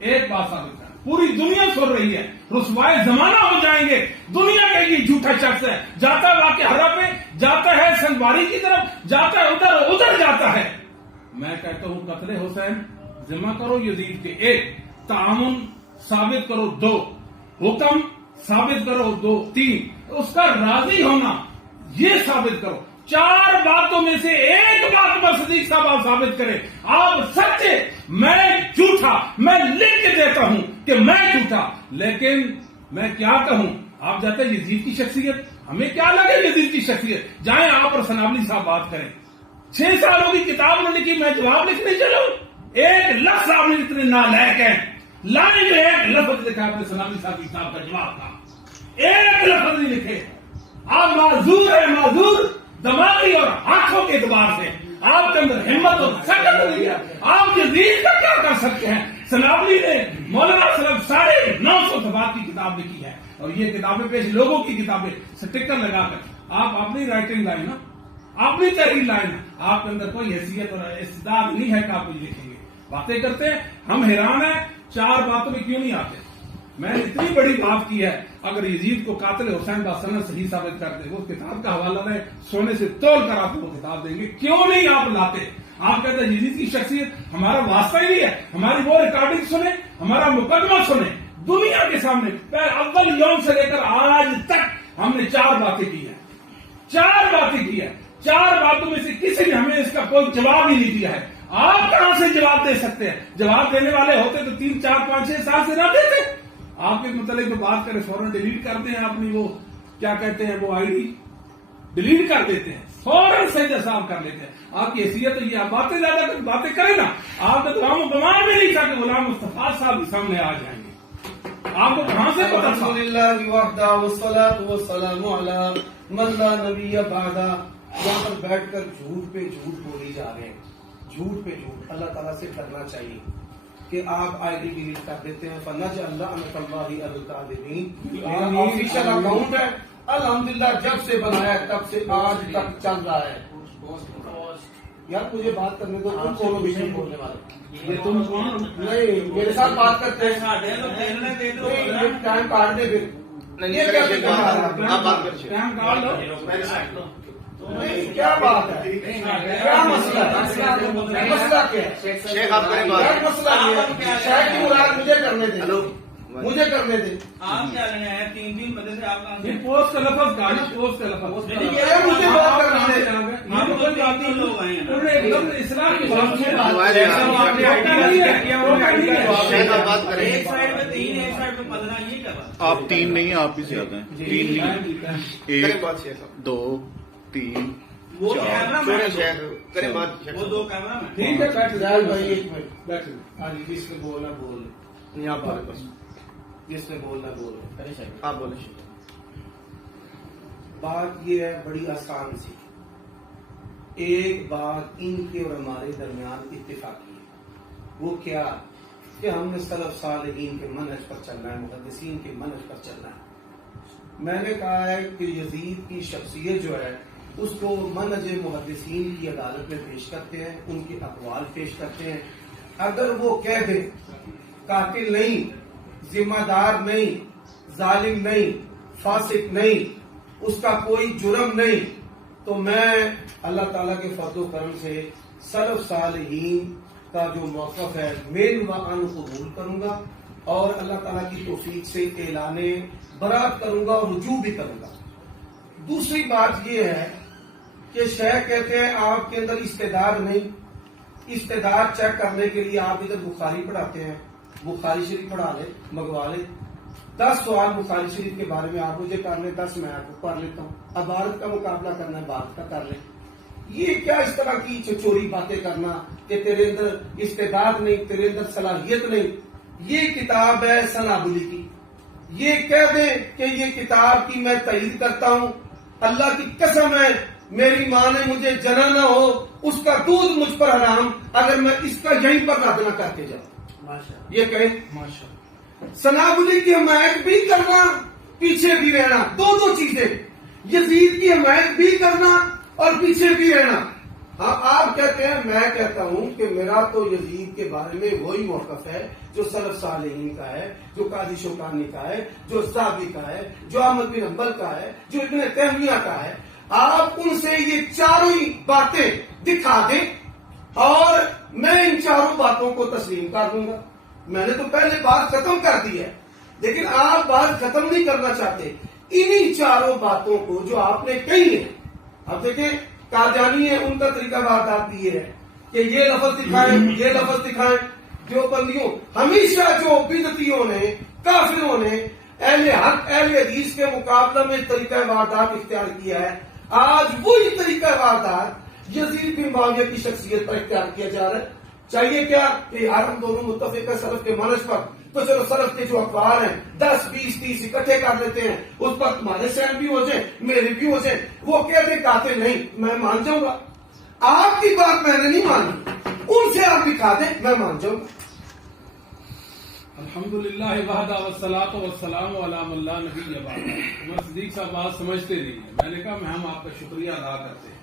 ایک بات ثابت ہے. پوری دنیا سن رہی ہے, رسوائے زمانہ ہو جائیں گے. دنیا کا یہ جھوٹا شخص ہے, جاتا ہے واقع ہرا پہ, جاتا ہے سنواری کی طرف, جاتا ہے ادھر جاتا ہے. میں کہتا ہوں قتل حسین ذمہ کرو یزید کے 1, تعاون ثابت کرو 2, حکم ثابت کرو 2, 3, اس کا راضی ہونا یہ ثابت کرو. 4 باتوں میں سے ایک بات پر صدیق صاحب آپ ثابت کریں. آپ سچے, میں جھوٹا, میں لکھ کے دیتا ہوں کہ میں جھوٹا. لیکن میں کیا کہوں, آپ جاتے ہیں یزید کی شخصیت, ہمیں کیا لگے یزید کی شخصیت. جائیں آپ اور سنابلی صاحب بات کریں. 6 سالوں کی کتاب انہوں نے لکھی, میں جواب لکھنے چلوں. 1 لفظ آپ نے اتنے نالائق ہیں, لانے جو 1 لفظ لکھا اپنے سنابلی صاحب کی کتاب کا جواب تھا, 1 لفظ نہیں لکھے. آپ معذور ہیں, معذور دماغی اور ہاتھوں کے اعتبار سے. آپ کے اندر ہمت اور سکت نہیں ہے. آپ یزید کا کیا کر سکتے ہیں. سنابلی نے مولانا صرف 950 صفحات کی کتاب لکھی ہے, اور یہ کتابیں پیش لوگوں کی کتابیں سٹیکر لگا کر. آپ اپنی رائٹنگ لائیں نا, اپنی تحریر لائیں نا. آپ کے اندر کوئی حیثیت اور استعداد نہیں ہے کہ آپ کچھ لکھیں گے. باتیں کرتے ہیں, ہم حیران ہیں 4 باتوں میں کیوں نہیں آتے. میں نے اتنی بڑی بات کی ہے, اگر یزید کو قاتل حسین باسنت صحیح ثابت کرتے, وہ کتاب کا حوالہ ہے, سونے سے تول کر آپ کو کتاب دیں گے. کیوں نہیں آپ لاتے. آپ کہتے ہیں یزید کی شخصیت ہمارا واسطہ ہی نہیں ہے. ہماری وہ ریکارڈنگ سنیں, ہمارا مقدمہ سنیں دنیا کے سامنے. اول یوم سے لے کر آج تک ہم نے 4 باتیں کی ہیں, 4 باتیں کی ہیں. 4 باتوں میں سے کسی نے ہمیں اس کا کوئی جواب ہی نہیں دیا ہے. آپ کہاں سے جواب دے سکتے ہیں. جواب دینے والے ہوتے تو 3, 4, 5, 6 سال سے نہ دیتے. آپ کے متعلق تو بات کریں فوراً ڈیلیٹ کرتے ہیں. اپنی وہ کیا کہتے ہیں, وہ آئی ڈی ڈیلیٹ کر دیتے ہیں, فوراً سے صاف کر لیتے ہیں. آپ کی حیثیت تو یہ, آپ باتیں زیادہ باتیں کریں نا. آپ نے تو ہم گمان بھی نہیں تھا کہ غلام مصطفیٰ صاحب بھی سامنے آ جائیں گے. آپ کو کہاں سے پتا تھا. الحمدللہ وحدہ والصلاۃ والسلام علی من لا نبی بعدہ. یہاں پر بیٹھ کر جھوٹ پہ جھوٹ بولی جا رہے ہیں, جھوٹ پہ جھوٹ. اللہ تعالیٰ سے کرنا چاہیے کہ آپ آئی ڈی ڈیلیٹ کر دیتے ہیں. فنجعل لعنۃ اللہ علی الکاذبین. آفیشیل اکاؤنٹ ہے الحمدللہ, جب سے بنایا تب سے آج تک چل رہا ہے. یار مجھے بات کرنے دو, تم کون ہو بولنے والے. یہ تم کون نہیں, میرے ساتھ بات کرتے ہیں. ٹائم کاٹ دے پھر. کیا بات ہے, کیا مسئلہ ہے, مسئلہ کیا ہے. شیخ آپ کریں بات. مسئلہ شاید کی مراد مجھے کرنے دے, مجھے کرنے دے. آپ کیا رہے ہیں 3 بجے سے آپ پوسٹ کا لفظ گاڑی, پوسٹ کا لفظ مجھے بات کرنے دے. لوگ آئے ہیں. اسلام کی شیخ آپ بات کریں. ایک سائڈ میں 3, ایک سائڈ میں 15, یہ کیا بات. آپ 3 نہیں ہیں, آپ بھی زیادہ ہیں. 3 نہیں, 1, 2, 3, وہ کیمرہ چھوڑیں مین شیخ کریں بات شیخ وہ 2 کیمرہ مین ٹھیک ہے بیٹھ جلال بھائی ایک منٹ بیٹھ ہاں جی جس نے بولنا بول یہاں پر بس جس نے بولنا بول آپ بولیں شیخ بات یہ ہے بڑی آسان سی ایک بات ان کے اور ہمارے درمیان اتفاقی ہے وہ کیا کہ ہم نے سلف صالحین کے منہج پر چلنا ہے محدثین کے منہج پر چلنا ہے میں نے کہا ہے کہ یزید کی شخصیت جو ہے اس کو منہج محدثین کی عدالت میں پیش کرتے ہیں ان کے اقوال پیش کرتے ہیں اگر وہ کہہ دیں قاتل نہیں ذمہ دار نہیں ظالم نہیں فاسق نہیں اس کا کوئی جرم نہیں تو میں اللہ تعالیٰ کے فضل و کرم سے سلف صالحین کا جو موقف ہے میل و ان قبول کروں گا اور اللہ تعالیٰ کی توفیق سے اعلان برات کروں گا اور رجوع بھی کروں گا. دوسری بات یہ ہے کہ شیخ کہتے ہیں آپ کے اندر استعداد نہیں. استعداد چیک کرنے کے لیے آپ ادھر بخاری پڑھاتے ہیں بخاری شریف پڑھا لے منگوا لے 10 سوال بخاری شریف کے بارے میں آپ مجھے کر لیں 10 میں آپ کو پڑھ لیتا ہوں. اب عبارت کا مقابلہ کرنا ہے بات کا کر لیں. یہ کیا اس طرح کی چوری باتیں کرنا کہ تیرے اندر استعداد نہیں تیرے اندر صلاحیت نہیں. یہ کتاب ہے ثنابلی کی. یہ کہہ دیں کہ یہ کتاب کی میں تائید کرتا ہوں اللہ کی قسم ہے میری ماں نے مجھے جنا نہ ہو اس کا دودھ مجھ پر حرام اگر میں اس کا یہیں پر رد نہ کر کے جاؤں. یہ کہیں ثنابلی کی حمایت بھی کرنا پیچھے بھی رہنا دو چیزیں. یزید کی حمایت بھی کرنا اور پیچھے بھی رہنا. ہاں آپ کہتے ہیں میں کہتا ہوں کہ میرا تو یزید کے بارے میں وہی موقف ہے جو سلف صالحین کا ہے جو قاضی شوکانی کا ہے جو زاہبی کا ہے جو احمد بن حنبل کا ہے جو ابن تیمیہ کا ہے. آپ ان سے یہ چاروں ہی باتیں دکھا دیں اور میں ان چاروں باتوں کو تسلیم کر دوں گا. میں نے تو پہلے بات ختم کر دی ہے لیکن آپ بات ختم نہیں کرنا چاہتے. انہی چاروں باتوں کو جو آپ نے کہی ہے اب دیکھیں قادیانی ہے ان کا طریقہ واردات یہ ہے کہ یہ لفظ دکھائیں یہ لفظ دکھائیں. جو بندیوں ہمیشہ جو بدعتیوں نے کافروں نے اہل حق اہل حدیث کے مقابلہ میں طریقہ واردات اختیار کیا ہے آج وہی طریقہ واردات یزید بن معاویہ کی شخصیت پر اختیار کیا جا رہا ہے. چاہیے کیا کہ ہم دونوں متفق ہیں سلف کے منہج پر تو چلو سلف کے جو اخبار ہیں 10 20 30 اکٹھے کر لیتے ہیں اس پر تمہارے سین بھی ہو جائیں میرے بھی ہو جائیں. وہ کہتے قاتل نہیں میں مان جاؤں گا. آپ کی بات میں نے نہیں مانی ان سے آپ دکھا دیں میں مان جاؤں گا. الحمدللہ وحدہ والصلاۃ والسلام علی من لا نبی بعد. عمر صدیق صاحب بات سمجھتے نہیں ہیں. میں نے کہا ہم آپ کا شکریہ ادا کرتے ہیں.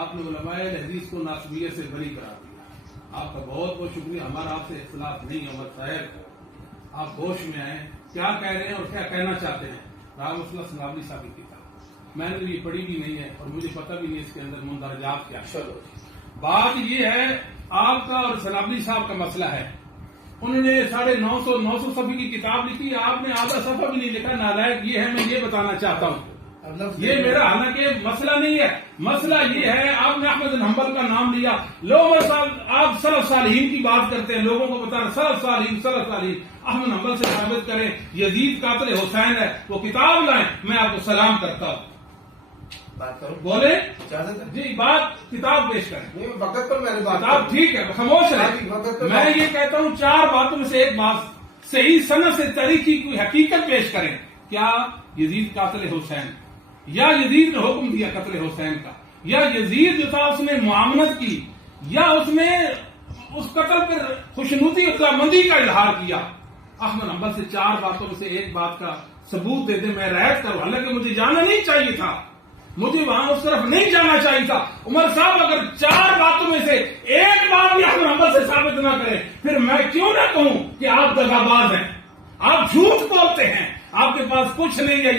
آپ نے علماء حدیث کو ناسبیت سے بری کرا دیا. آپ کا بہت بہت شکریہ. ہمارا آپ سے اختلاف نہیں ہے. عمر صاحب آپ ہوش میں آئیں کیا کہہ رہے ہیں اور کیا کہنا چاہتے ہیں. رام مسلح ثنابلی صاحب کی کتاب میں نے یہ پڑھی بھی نہیں ہے اور مجھے پتہ بھی نہیں اس کے اندر مندرجات کیا. بات یہ ہے آپ کا اور ثنابلی صاحب کا مسئلہ ہے. انہوں نے 950 صفحے کی کتاب لکھی آپ نے آدھا صفحہ بھی نہیں لکھا. نالائق یہ ہے میں یہ بتانا چاہتا ہوں یہ میرا حالانکہ مسئلہ نہیں ہے. مسئلہ یہ ہے آپ نے احمد بن حنبل کا نام لیا آپ سلف صالحین کی بات کرتے ہیں لوگوں کو بتانا سلف صالحین احمد بن حنبل سے ثابت کریں یزید قاتل حسین ہے وہ کتاب لائیں میں آپ کو سلام کرتا ہوں. بات کرو بولے اجازت ہے جی بات کتاب پیش کریں. وقت پر میں نے بات کتاب ٹھیک ہے خاموش ہے. میں یہ کہتا ہوں 4 باتوں میں سے ایک بات صحیح سند سے تاریخی کوئی حقیقت پیش کریں. کیا یزید قاتل حسین یا یزید نے حکم دیا قتل حسین کا یا یزید جو تھا اس نے معاملت کی یا اس نے اس قتل پر خوشنودی رضامندی کا اظہار کیا. احمد حنبل سے 4 باتوں میں سے ایک بات کا ثبوت دے دیں میں رعایت کروں. حالانکہ مجھے جانا نہیں چاہیے تھا مجھے وہاں اس طرف نہیں جانا چاہیے تھا. عمر صاحب اگر 4 باتوں میں سے ایک بات بھی احمد حنبل سے ثابت نہ کریں پھر میں کیوں نہ کہوں کہ آپ دغاباز ہیں آپ جھوٹ بولتے ہیں آپ کے پاس کچھ نہیں ہے.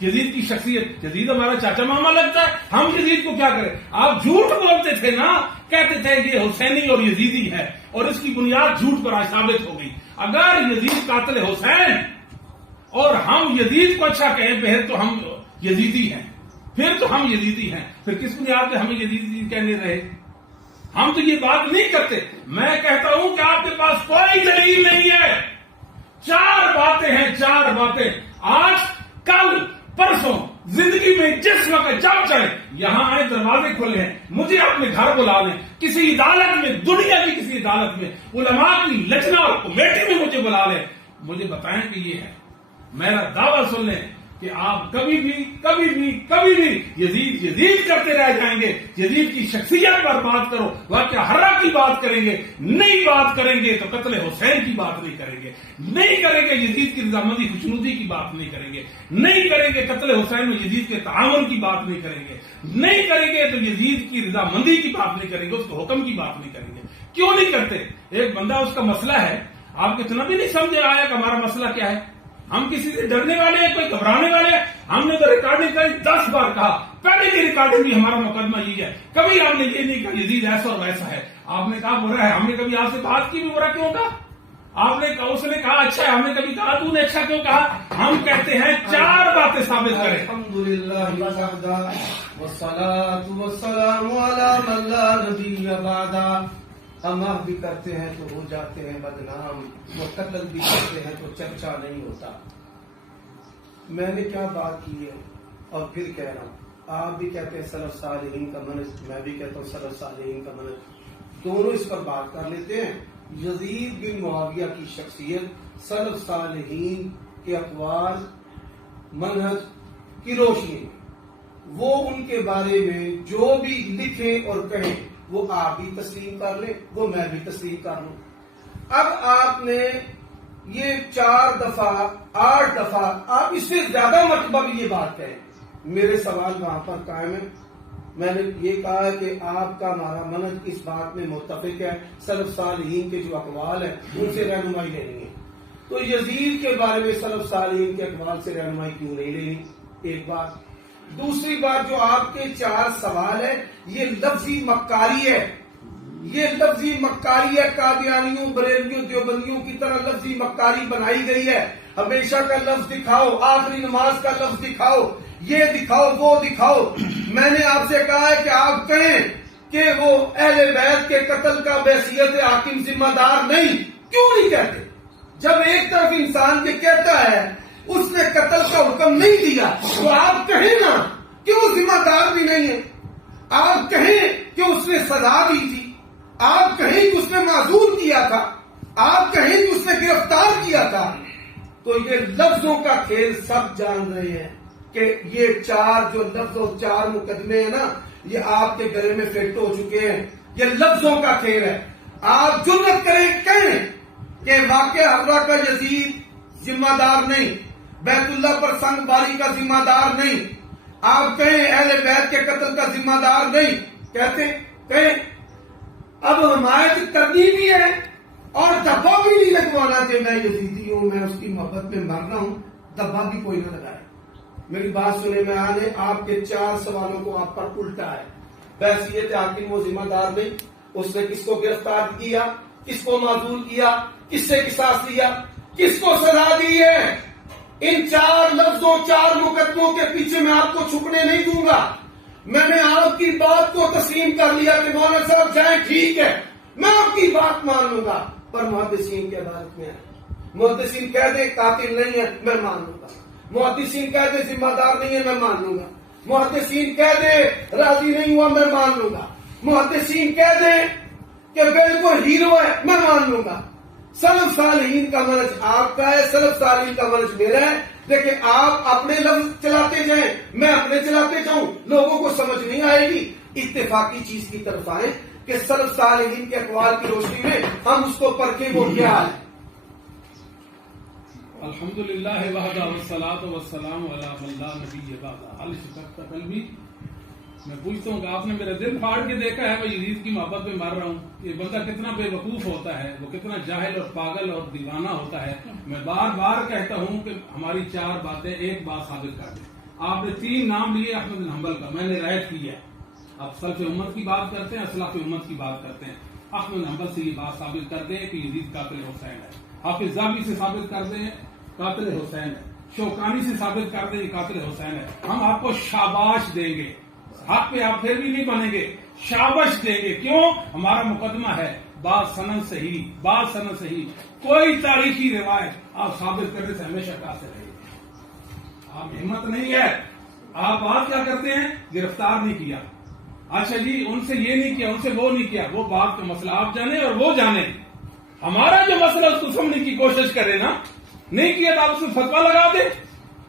یزید کی شخصیت یزید ہمارا چاچا ماما لگتا ہے ہم یزید کو کیا کریں. آپ جھوٹ بولتے تھے نا کہتے تھے یہ حسینی اور یزیدی ہے اور اس کی بنیاد جھوٹ پر آج ثابت ہو گئی. اگر یزید قاتل حسین اور ہم یزید کو اچھا کہیں پھر تو ہم یزیدی ہیں پھر کس بنیاد پہ ہمیں یزیدی کہنے رہے. ہم تو یہ بات نہیں کرتے. میں کہتا ہوں کہ آپ کے پاس کوئی دلیل نہیں ہے. 4 باتیں ہیں 4 باتیں آج کل پرسوں زندگی میں جس وقت جب چاہے یہاں آئے، دروازے کھلے ہیں، مجھے اپنے گھر بلا لیں، کسی عدالت میں، دنیا کی کسی عدالت میں، علماء کی لجنہ اور کمیٹی میں مجھے بلا لیں، مجھے بتائیں کہ یہ ہے، میرا دعویٰ سن لیں کہ آپ کبھی بھی یزید کرتے رہ جائیں گے، یزید کی شخصیت پر بات کرو، واقعہ حرہ کی بات کریں گے، نہیں بات کریں گے تو قتل حسین کی بات نہیں کریں گے، نہیں کریں گے یزید کی رضامندی خوشنودی کی بات نہیں کریں گے، نہیں کریں گے قتل حسین میں یزید کے تعاون کی بات نہیں کریں گے، نہیں کریں گے تو یزید کی رضامندی کی بات نہیں کریں گے، اس کے حکم کی بات نہیں کریں گے۔ کیوں نہیں کرتے؟ ایک بندہ اس کا مسئلہ ہے، آپ اتنا بھی نہیں سمجھ آیا کہ ہمارا مسئلہ کیا ہے؟ ہم کسی سے ڈرنے والے ہیں، کوئی گھبرانے والے ہیں؟ ہم نے تو ریکارڈنگ کری 10 بار کہا، پہلے کی ریکارڈنگ بھی ہمارا مقدمہ یہ ہے، کبھی ہم نے یہ نہیں کہا یزید ایسا اور ویسا ہے۔ آپ نے کہا برا ہے، ہم نے کبھی آپ سے بات کی بھی برا کیوں کہا؟ آپ نے کہا، اس نے کہا اچھا ہے، ہم نے کبھی کہا تو نے اچھا کیوں کہا؟ ہم کہتے ہیں 4 باتیں ثابت کریں۔ الحمدللہ وحدہ والصلاۃ والسلام علی من لا نبی بعدہ۔ ہم معاف بھی کرتے ہیں تو ہو جاتے ہیں بدنام، وہ قتل بھی کرتے ہیں تو چرچا نہیں ہوتا۔ میں نے کیا بات کی ہے اور پھر کہہ رہا ہوں، آپ بھی کہتے ہیں سلف صالحین کا منہج، میں بھی کہتا ہوں سلف صالحین کا منہج، دونوں اس پر بات کر لیتے ہیں۔ یزید بن معاویہ کی شخصیت سلف صالحین کے اقوال، منہج کی روشنی میں، وہ ان کے بارے میں جو بھی لکھیں اور کہیں وہ آپ بھی تسلیم کر لیں، وہ میں بھی تسلیم کر لوں۔ اب آپ نے یہ 4 دفعہ 8 دفعہ، آپ اس سے زیادہ مرتبہ بھی یہ بات کہیں، میرے سوال وہاں پر قائم ہے۔ میں نے یہ کہا ہے کہ آپ کا ہمارا منہج اس بات میں متفق ہے، سلف صالحین کے جو اقوال ہیں ان سے رہنمائی لینی ہے، تو یزید کے بارے میں سلف صالحین کے اقوال سے رہنمائی کیوں نہیں لینی؟ ایک بات۔ دوسری بات، جو آپ کے 4 سوال ہے یہ لفظی مکاری ہے، یہ لفظی مکاری ہے، قادیانیوں، بریلویوں، دیوبندیوں کی طرح لفظی مکاری بنائی گئی ہے۔ ہمیشہ کا لفظ دکھاؤ، آخری نماز کا لفظ دکھاؤ، یہ دکھاؤ، وہ دکھاؤ۔ میں نے آپ سے کہا ہے کہ آپ کہیں کہ وہ اہل بیت کے قتل کا بحیثیت حاکم ذمہ دار نہیں، کیوں نہیں کہتے؟ جب ایک طرف انسان کے کہتا ہے اس نے قتل کا حکم نہیں دیا تو آپ کہیں نا کہ وہ ذمہ دار بھی نہیں ہے، آپ کہیں کہ اس نے سزا دی تھی، آپ کہیں کہ اس نے معذور کیا تھا، آپ کہیں کہ اس نے گرفتار کیا تھا۔ تو یہ لفظوں کا کھیل سب جان رہے ہیں کہ یہ 4 جو لفظ اور 4 مقدمے ہیں نا، یہ آپ کے گلے میں فٹ ہو چکے ہیں، یہ لفظوں کا کھیل ہے۔ آپ جرأت کریں کہیں کہ واقعہ حرہ کا یزید ذمہ دار نہیں، بیت اللہ پر سنگ باری کا ذمہ دار نہیں، آپ کہیں اہل بیت کے قتل کا ذمہ دار نہیں، کہتے کہیں اب حمایت کرنی بھی ہے اور دبا بھی نہیں لگوانا کہ میں یزیدی ہوں، میں اس کی محبت میں مر رہا ہوں، دبا بھی کوئی نہ لگائے۔ میری بات سنے میں آنے، آپ کے 4 سوالوں کو آپ پر الٹا ہے۔ بحیثیت حاکم وہ ذمہ دار نہیں، اس نے کس کو گرفتار کیا، کس کو معذور کیا، کس سے قصاص لیا، کس کو سزا دی ہے۔ ان 4 لفظوں 4 مقدموں کے پیچھے میں آپ کو چھپنے نہیں دوں گا۔ میں نے آپ کی بات کو تسلیم کر لیا کہ مولانا صاحب جائیں، ٹھیک ہے، میں آپ کی بات مان لوں گا، پر محدثین کے عدالت میں ہے، محدثین کہہ دیں قاتل نہیں ہے، میں مان لوں گا، محدثین کہہ دیں ذمہ دار نہیں ہے، میں مان لوں گا، محدثین کہہ دیں راضی نہیں ہوا، میں مان لوں گا، محدثین کہہ دیں کہ بالکل ہیرو ہے، میں مان لوں گا۔ سلف صالحین کا منہج آپ کا ہے، سلف صالحین کا منہج میرا ہے، لیکن آپ اپنے لفظ چلاتے جائیں، میں اپنے چلاتے جاؤں، لوگوں کو سمجھ نہیں آئے گی۔ اتفاقی چیز کی طرف آئیں کہ سلف صالحین کے اقوال کی روشنی میں ہم اس کو پرکھیں وہ کیا ہے۔ الحمدللہ وحدہ والصلاۃ والسلام علی من لا نبی بعدہ۔ حل شکست قلبی، میں پوچھتا ہوں کہ آپ نے میرا دل پھاڑ کے دیکھا ہے، میں یزید کی محبت میں مر رہا ہوں، یہ بندہ کتنا بے وقوف ہوتا ہے، وہ کتنا جاہل اور پاگل اور دیوانہ ہوتا ہے۔ میں بار بار کہتا ہوں کہ ہماری 4 باتیں، ایک بات ثابت کر دیں۔ آپ نے 3 نام لیے احمد بن حنبل کا، میں نے رائٹ کی ہے۔ آپ سلف امت کی بات کرتے ہیں، اسلاف امت کی بات کرتے ہیں، احمد بن حنبل سے یہ بات ثابت کر دیں کہ یزید قاتل حسین ہے، حافظ ذہبی سے ثابت کر دیں قاتل حسین ہے، شوکانی سے ثابت کر دیں قاتل حسین ہے۔ ہم آپ کو شاباش دیں گے، حق پہ آپ پھر بھی نہیں بنیں گے، شابش دیں گے۔ کیوں؟ ہمارا مقدمہ ہے بات سند صحیح، بات سند صحیح، کوئی تاریخی روایت آپ ثابت کرنے سے ہمیشہ قاصر رہے گا۔ آپ ہمت نہیں ہے، آپ بات کیا کرتے ہیں؟ گرفتار نہیں کیا، اچھا جی ان سے یہ نہیں کیا، ان سے وہ نہیں کیا، وہ بات کا مسئلہ آپ جانے اور وہ جانے، ہمارا جو مسئلہ اس کو سمجھنے کی کوشش کرے نا، نہیں کیا تو آپ اس میں فتوا لگا دیں،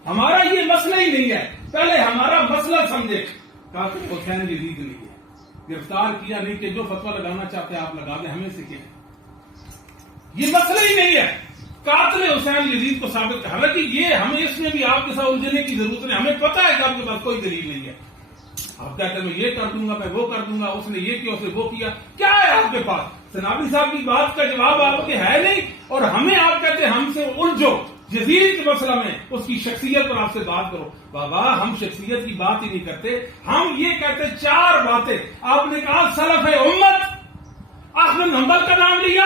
ہمارا یہ مسئلہ ہی نہیں ہے، پہلے ہمارا مسئلہ سمجھے، قاتل حسین یزید نہیں ہے، گرفتار کیا نہیں کہ جو فتوا لگانا چاہتے ہیں آپ لگا دیں، ہمیں سے کیا ہے؟ یہ مسئلہ ہی نہیں ہے، قاتل حسین یزید کو ثابت کر، حالانکہ یہ ہمیں اس میں بھی آپ کے ساتھ الجھنے کی ضرورت نہیں، ہمیں پتا ہے کہ آپ کے پاس کوئی دلیل نہیں ہے، آپ کہتے ہیں میں یہ کر دوں گا، میں وہ کر دوں گا، اس نے یہ کیا، اس نے وہ کیا، کیا ہے آپ کے پاس؟ سنابی صاحب کی بات کا جواب آپ کے ہے نہیں، اور ہمیں آپ کہتے ہیں ہم سے الجھو یزید کے مسئلہ میں، اس کی شخصیت پر آپ سے بات کرو، بابا ہم شخصیت کی بات ہی نہیں کرتے، ہم یہ کہتے 4 باتیں، آپ نے کہا سلف امت، احمد حنبل کا نام لیا،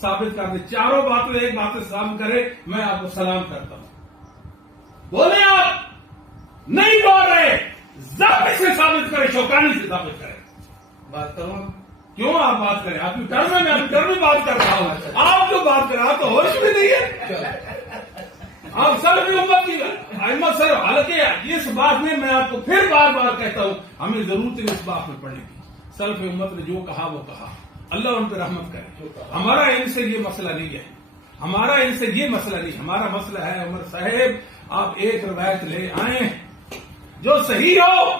ثابت کر دے، 4 باتیں ایک بات سے ثابت کرے، میں آپ کو سلام کرتا ہوں، بولے آپ نہیں بول رہے، ضابط سے ثابت کرے، شوکانی سے ثابت کرے، بات کروں کیوں آپ بات کریں؟ آپ کی ٹرم میں اپنی ٹرم میں بات کر رہا ہوں، آپ جو بات کر رہا تو ہوش بھی نہیں ہے، آپ سلف امت کی احمد سر، حالانکہ اس بات میں آپ کو پھر بار بار کہتا ہوں ہمیں ضرورت ہے اس بات میں پڑھنے کی، سلف امت نے جو کہا وہ کہا، اللہ ان پہ رحمت کرے، ہمارا ان سے یہ مسئلہ نہیں ہے، ہمارا ان سے یہ مسئلہ نہیں، ہمارا مسئلہ ہے عمر صاحب آپ ایک روایت لے آئیں جو صحیح ہو،